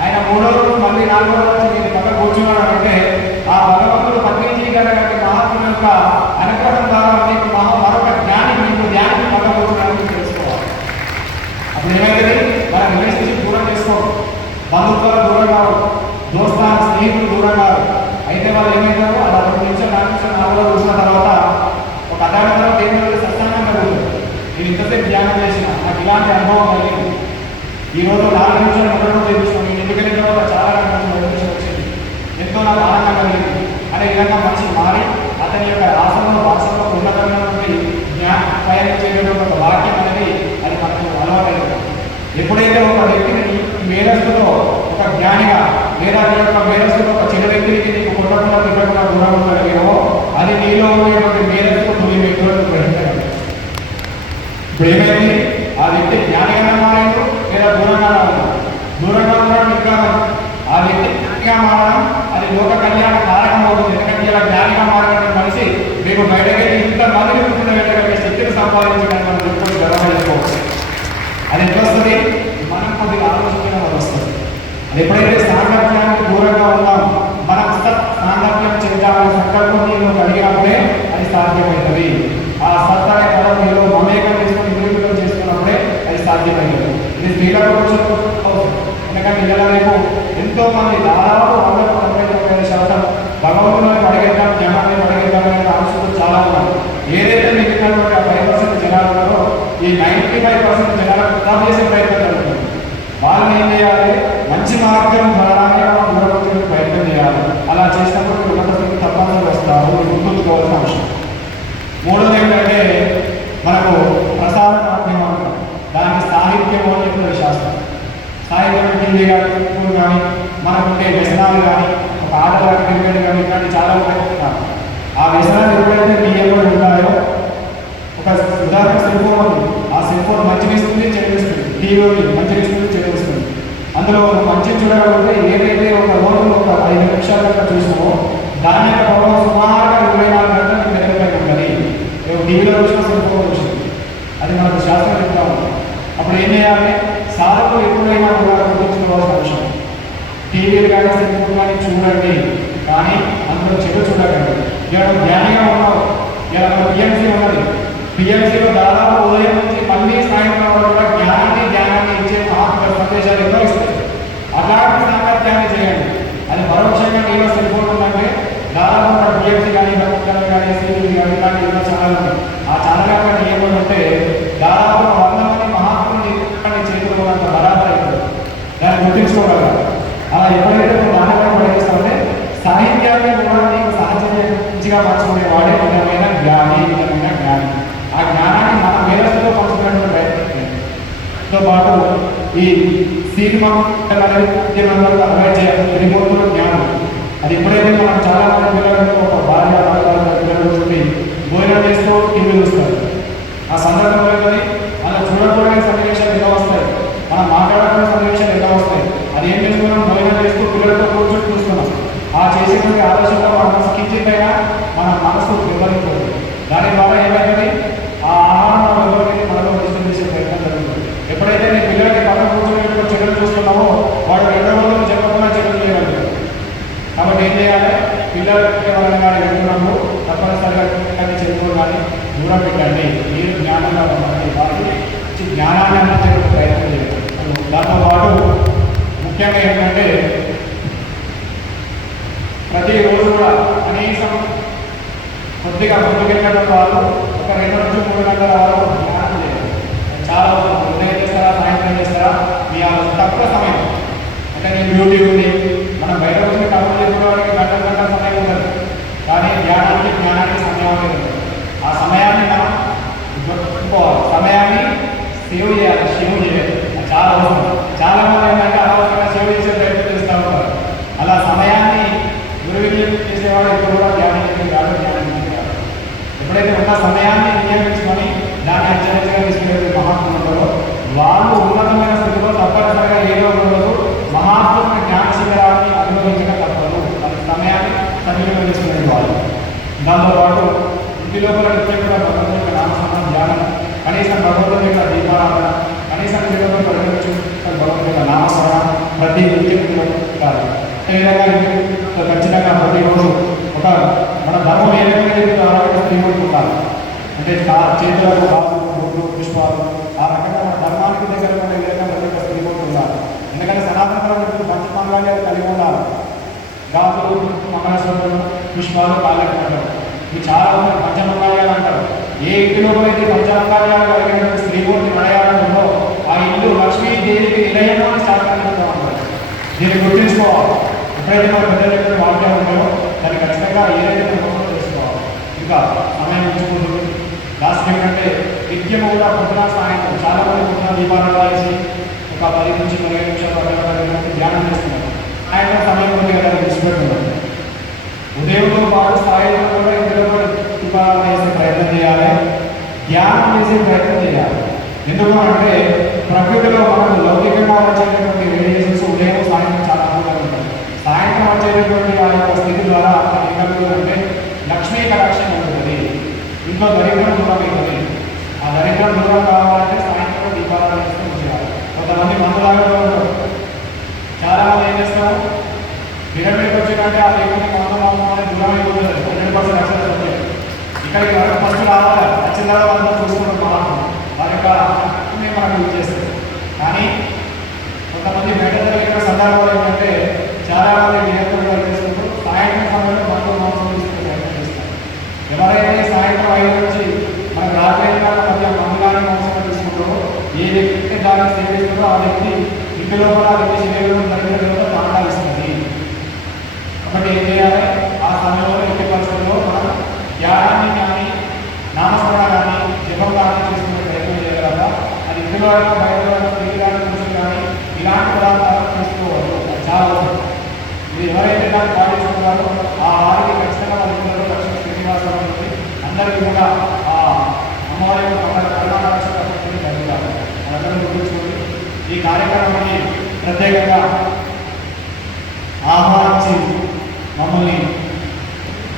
ఆయన 3వ రోజు మళ్ళీ 4వ రోజు మీరు పక్కన కూర్చున్నాడు అంటే ఆ భగవంతుడు పత్రిజీ గారి మహాత్ముల యొక్క అనుగ్రహం ద్వారా మీకు మరొక జ్ఞాని మీకు ధ్యానం పక్కన కూర్చున్నాడని తెలుసుకోవాలి. అప్పుడు ఏమైతుంది, మన రిలేషన్షిప్ దూరం చేసుకోవాలి, బంధుత్వం నేను ఇంతసేపు ధ్యానం చేసిన, నాకు ఇలాంటి అనుభవం కలిగింది. ఈరోజు 4 నిమిషాలు మొదలు చేస్తున్నాను, నేను ఎందుకంటే చాలా మోటివేషన్ వచ్చింది, ఎంతో నాకు ఆనందం కలిగింది అనే విధంగా మనిషి మారి అతని యొక్క ఆసనంలో వాసనలో ఉన్నతమైనటువంటి ప్రయాణించేటువంటి ఒక వాక్యం అనేది అది మనకు అలవాటైంది. ఎప్పుడైతే ఒక వ్యక్తిని మేధస్సులో ఒక జ్ఞానిగా లేదా నీ యొక్క మేధస్సులో ఒక చిన్న వ్యక్తికి నీకు కొట్టకుండా తిట్టకుండా దూరం ఉండగలిగావో అది నీలో ఉన్నటువంటి మేధస్సు తొలి వ్యక్తులను గ్రహించగలరు. ఇప్పుడు ఏమైంది, ఆ వ్యక్తి జ్ఞానిగా మారాడు లేదా దూరంగా మారాడు. దూరంగా ఉండడం ఇంకా ఆ వ్యక్తి జ్ఞానిగా మారడం అది లోక కళ్యాణ కారకం అవుతుంది. ఎందుకంటే ఇలా జ్ఞానిగా మారడం మనిషి రేపు బయటకి ఇంత మందిని పుట్టిన వెళ్ళగలిగే శక్తిని సంపాదించడానికి మనం ఎప్పుడు గర్వం చేసుకోవచ్చు. అది ఎట్లా వస్తుంది, మనం కొద్దిగా ఆలోచించడం వల్ల వస్తుంది. అది ఎప్పుడైతే సాంగత్యానికి దూరంగా ఉన్నాం, మనం సాంగత్యం చెందాలని సంకల్పం నీలో కలిగినప్పుడే అది సాధ్యమవుతుంది. ఆ సత్ అనే పదం మీరు మమేకం చేసుకుని నిరూపితం చేసుకున్నప్పుడే అది సాధ్యమవుతుంది. ఇది స్త్రీలకు ఎందుకంటే ఇలా రేపు ఎంతో మంది దాదాపు 199% భగవంతుని అడిగేద్దాం, జ్ఞానాన్ని అడిగేద్దాం అనే ఆలోచనలు చాలా ఉన్నాయి. ఏదైతే మిగిలినటువంటి ఆ 5% జనాలు ఉన్నారో ఈ 95% జనాలకు ఉత్సాహం చేసే ప్రయత్నం జరుగుతుంది. వాళ్ళని ఏం చేయాలి, మంచి మార్గం ద్వారానే దూరపరిచే ప్రయత్నం చేయాలి. అలా చేసినప్పుడు ఉన్నత స్థితి తప్పనిసరి వస్తారు, గుర్తుంచుకోవాల్సిన అవసరం. మూడోది ఏంటంటే మనకు ప్రసార మాధ్యమం అంటాం, దానికి సాహిత్యం అని చెప్తుంది శాస్త్రం. సాహిత్యం టీవీ కానీ స్కూల్ కానీ మనకుండే వ్యసనాలు కానీ ఒక ఆటలు క్రికెట్ కానీ ఇట్లాంటి చాలా ఉపయోగిస్తున్నారు. ఆ వ్యసనాలు ఎప్పుడైతే మీ ఎవరు ఉంటాయో, ఒక ఉదాహరణ సెల్ ఫోన్ ఉంది, ఆ సెల్ ఫోన్ మంచిగా ఇస్తుంది చెడిస్తుంది, టీవీ మంచిగా ఇస్తుంది చెడిస్తుంది. అందులో మంచి చూడగలిగితే ఏదైతే ఒక రోజు ఒక 5 నిమిషాల దాకా చూసినామో దాని యొక్క ప్రభావం సుమారుగా 24 గంటలకు మెరుగుపై ఉంటుంది. టీవీలో చూసిన సెల్ ఫోన్ చూసింది, అది మనకు శాస్త్రం చెప్తా ఉంది. అప్పుడు ఏం చేయాలి, సాధకులు ఎప్పుడైనా కూడా గుర్తుంచుకోవాల్సిన అవసరం, టీవీలు కానీ సెల్ ఫోన్ కానీ చూడండి, కానీ అందులో చెడు చూడకండి. ఇలా జ్ఞానిగా ఉన్నావు, ఇలా పిఎంసీ ఉన్నది, పిఎంసీలో దాదాపు ఉదయం నుంచి మళ్ళీ సాయంత్రం వరకు కూడా జ్ఞానాన్ని ఇచ్చే మహాత్మ సందేశాలు ఎన్నో ఇస్తాయి. అట్లాంటి సామర్థ్యాన్ని చేయండి. అది పరోక్షంగా నీలో సెల్ ఫోన్ ఉందంటే దాదాపు ఒక పిఎంసీ కానీ భక్తులు కానీ సీరియల్ కానీ ఇలాంటి ఎన్నో ఛానల్ ఉన్నాయి. ఆ ఛానల్ యొక్క నియమం అంటే దాదాపు 100 మంది మహాత్ముని చేతుల్లో అంత బరాబర్ అవుతుంది. దాన్ని గుర్తించుకోగలరు. అలా ఎప్పుడైతే నువ్వు దానిపై పడేస్తామంటే సాహిత్యాన్ని కూడా నీకు సహజంగా మార్చుకునే వాడే విధమైన జ్ఞాని, విధమైన జ్ఞాని. ఆ జ్ఞానాన్ని మన మేధస్సులో పంచుకునే ప్రయత్నంతో పాటు ఈ సినిమా అనేది అలవాటు చేయాలి. రిమోట్లో జ్ఞానం అది ఎప్పుడైతే మనం చాలా మంది పిల్లలకు ఒక భార్య పిల్లలు చూసి భోజనం చేస్తూ టీవీ చూస్తారు. ఆ సందర్భంలో అలా చూడకూడని సన్నివేశాలు ఎలా వస్తాయి, మనం మాట్లాడకూడని సన్నివేశాలు ఎలా వస్తాయి. అది ఏం చేస్తున్నాం, భోజనం చేస్తూ పిల్లలతో కూర్చొని చూస్తున్నాం. ఆ చేసేటువంటి ఆలోచనలో మనం కించితైనా మన మనసు వివరించదు. దాని ద్వారా ఏమైతుంది, ఆ ఆహారం ఎవరికి మనలో డిస్టర్బ్ చేసే ప్రయత్నం జరుగుతుంది. ఎప్పుడైతే నీ పిల్లలకి పక్కన కూర్చొని చెడులు చూస్తున్నామో వాడు 2 రోజులు చెప్పకుండా చెడులు చేయగలుగుతారు. కాబట్టి ఏం చేయాలి, పిల్లలకి వాళ్ళని కానీ ఎదుగున్నప్పుడు తప్పనిసరిగా చెడులు కానీ దూరం పెట్టండి. మీరు జ్ఞానంగా ఉండండి, వారికి జ్ఞానాన్ని అందించే ప్రయత్నం చేయాలి. దాంతో పాటు ముఖ్యంగా ఏంటంటే ప్రతిరోజు కూడా కనీసం కొద్దిగా ముందుకెళ్ళడం వాళ్ళు ఒక 2 నుంచి 3 గంటల వరకు ధ్యానం చేయాలి. చాలా ఉదయం చేస్తారా, సాయంత్రం చేస్తారా, మీ తక్కువ సమయం. అంటే నీ బ్యూటీ ఉంది, మనం బయట వచ్చి కబుర్లు చెప్పుకోవడానికి గంటల సమయం ఉండదు, కానీ జ్ఞానానికి సమయం ఉంటుంది. ఆ సమయాన్ని మనం గుర్తుకోవాలి, సమయాన్ని సేవ్ చేయాలి, సేవ్ చేయాలి. చాలా అవసరం. చాలా మంది ఏంటంటే అనవసరంగా సేవ్ చేసే ప్రయత్నం చేస్తూ ఉంటారు. అలా సమయాన్ని దుర్వినియోగం చేసేవాడు ఎప్పుడు కూడా జ్ఞానం కాదు. ఎప్పుడైతే ఉన్న సమయాన్ని వినియోగించుకొని దాన్ని అంచనా తీసుకునే మహాత్ములు ఉంటారో వాళ్ళు ఉన్నతమైన స్థితిలో తప్పనిసరిగా ఏదో ఉండదు, మహాత్ముల జ్ఞాన శిఖరాన్ని అనుభవించక తప్పదు. అది సమయాన్ని సద్వినియోగం చేసుకునే వాళ్ళు. దాంతోపాటు ఇంటి లోపల నిత్యం కూడా భగవంతుని యొక్క నామస్మరణ ధ్యానం, కనీసం భగవంతుని యొక్క దీపారాధన, కనీసం ఇంటిలో పరిగణించు భగవంతుని యొక్క నామస్మరణ ప్రతి నిత్యం కాదు. ఖచ్చితంగా ప్రతిరోజు ఒక మన ధర్మం ఏ రకంగా స్త్రీలు ఉండాలి అంటే చేతులకు బాబులు పుష్పాలు ఆ రకంగా మన ధర్మానికి దగ్గర ఏ రకంగా ప్రతి ఒక్క స్త్రీలు ఉండాలి. ఎందుకంటే సనాతన పంచమంగాలు కలిగి ఉండాలి. గాజులు, మంగళసూత్రులు, పుష్పాలు కాళ్ళకి అంటారు. ఇవి చాలా పంచమంగాలు అంటారు. ఏ ఇంటిలో అయితే పంచమంగాలు కలిగిన ఎప్పుడైతే మన పెద్ద చెప్పిన వాక్యాలు ఉంటాయో దాన్ని ఖచ్చితంగా ఏదైతే మనం ఫోకస్ చేసుకోవాలి. ఇంకా సమయం ఉంచుకుంటుంది. లాస్ట్ ఏంటంటే నిత్యము కూడా పొద్దున సాయంత్రం చాలా మంది పొద్దున దీపాలు వేసి ఒక 10 నుంచి 15 నిమిషాలు పట్టడానికి ధ్యానం చేస్తున్నారు. సాయంత్రం సమయం ఉంది కదా విడిచిపెట్టున్నారు. ఉదయంతో పాటు సాయంత్రం కూడా ఇందులో కూడా దీపాలు వేసే ప్రయత్నం చేయాలి, ధ్యానం చేసే ప్రయత్నం చేయాలి. ఎందుకు అంటే ప్రకృతిలో మనకు లౌకికంగా వచ్చేటటువంటి రేడియేషన్స్ ఉదయం సాయంత్రం చాలా అద్భుతంగా ఉంటాయి. సాయంత్రం వచ్చేటటువంటి ఆ యొక్క స్థితి ద్వారా ఏమవుతుందంటే లక్ష్మీ కటాక్షం ఉంటుంది, ఇంట్లో దరిద్రం దూరం అవుతుంది. ఆ దరిద్రం దూరం కావాలంటే సాయంత్రం దీపారాధన చేసుకొని చేయాలి. కొంతమంది మందులాగా ఉంటారు. చాలామంది ఏం చేస్తారు, పిరమిడ్కి వచ్చిందంటే ఆ దేవుని మందులాగా దూరం అయిపోతుంది. 100% సక్సెస్ అవుతాయి. ఇక్కడికి వరకు ఫస్ట్ రావాలి, వచ్చిన తర్వాత అందరూ చూసుకుంటారు మహాత్మ వారి యొక్క మనకు యూజ్ చేస్తారు. కానీ కొంతమంది బయట జరిగిన సందర్భాలు ఏంటంటే చాలామంది నియంత్రణ చేసుకుంటూ సాయంత్రం సమయంలో మందు మాంసం తీసుకునే ప్రయత్నం చేస్తారు. ఎవరైతే సాయంత్రం 5 నుంచి మనకు రాత్రి మధ్య మందులాని మాంసం తీసుకుంటారో ఏ వ్యక్తి దాన్ని సేవిస్తుందో ఆ వ్యక్తి ఇంటి లోపల ఆ వ్యక్తి శరీరంలో జరిగిన తాండాలిస్తుంది. కాబట్టి ఏం చేయాలి, ఆ సమయంలో ఎట్టి పరిస్థితుల్లో మనం ధ్యానాన్ని కానీ నామస్మరణ కానీ జపం కానీ చేసుకునే ప్రయత్నం చేయగలరా. అది ఇందులో బయట చూసి కానీ ఇలాంటి పదార్థాలు తీసుకోవాలి. అది చాలా అవసరం. ఇది ఎవరైతే దాన్ని పాటిస్తున్నారో ఆ వారికి ఖచ్చితంగా వాళ్ళ ఇంట్లో లక్ష్మీ శ్రీనివాసం ఉంటుంది. అందరికీ కూడా ఆ అమ్మవారి యొక్క కరుణాక్షి జరుగుతారు. అందరూ గుర్తుంచుకోండి. ఈ కార్యక్రమాన్ని ప్రత్యేకంగా ఆహ్వానించి మమ్మల్ని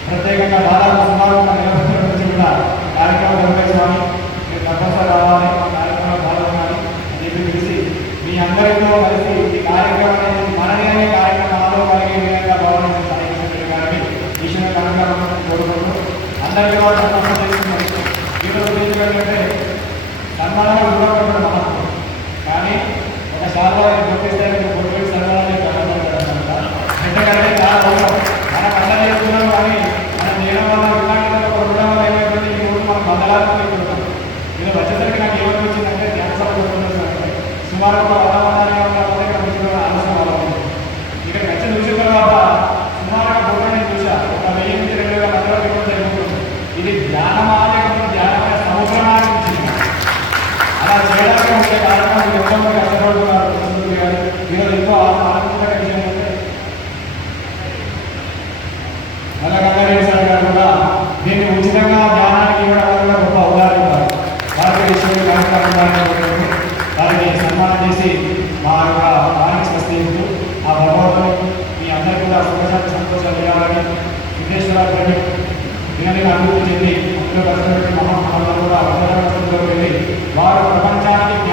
ప్రత్యేకంగా దాదాపు సుమారు 40 నుంచి కూడా కార్యక్రమం నిర్వహించాలని మీరు తప్పనిసరి రావాలి, కార్యక్రమంలో పాల్గొనాలి అని చెప్పి తెలిసి మీ అందరితో కలిసి ఈ కార్యక్రమం అనేది మననే కార్యక్రమాల్లో కలిగే విధంగా భావన సాధించండి గారిని ఈశ్వర కార్యక్రమం కోరుకుంటూ అందరికీ కూడా సన్మానం చేస్తున్నారు. ఈరోజు ఉద్దేశం ఏంటంటే సన్మానాలు దూరపడడం మహత్వం, కానీ ఒక శాలలో గుర్తిస్తే గుర్తించి సన్మానాన్ని కలగబడతారు. ఎందుకంటే చాలా అవసరం. మనం అందరూ చేస్తున్నాం కానీ మనం చేయడం వల్ల ఇలాంటి ఉండడం వల్ల ఏమైపోయింది, ఈ రోజు మనం బదలాలు పెట్టుకుంటాం. ఇది వచ్చేసరికి నాకు ఏమని వచ్చిందంటే ధ్యానసభ జరుగుతుంది. సుమారు ఒక 100 మంది ఆలోచన అవుతుంది. ఇక్కడ వచ్చి చూసిన తర్వాత సుమారుగా ఫోటో నేను చూసా, ఒక 1000 నుంచి 2000 మందిలో రిపోర్ట్ జరుగుతుంది. ఇది ధ్యానమా లేకపోతే ధ్యానమైన సముద్రమా అనిపించింది. అలా చేయడానికి ఉండే కార్యక్రమం ఎంతో మంది కష్టపడుతున్నారు. ఈరోజు ఎంతో ఆనందకర విషయం అంటే నల్లగంగారెడ్డి గారు కూడా దీన్ని ఉచితంగా ధ్యానానికి ఇవ్వడం వల్ల గొప్ప ఉదాహరణ. వారికి విషయం కార్యక్రమాన్ని వారికి సన్మానం చేసి మా యొక్క వారికి స్వస్థిస్తూ ఆ భగవంతుడు మీ అందరికీ కూడా సుఖశాంతి సంతోషాలు ఇవ్వాలని సిద్ధేశ్వర దీనిని అభివృద్ధి చెంది అందులో కష్టపడి మహాత్ములు కూడా వెళ్ళి వారు ప్రపంచానికి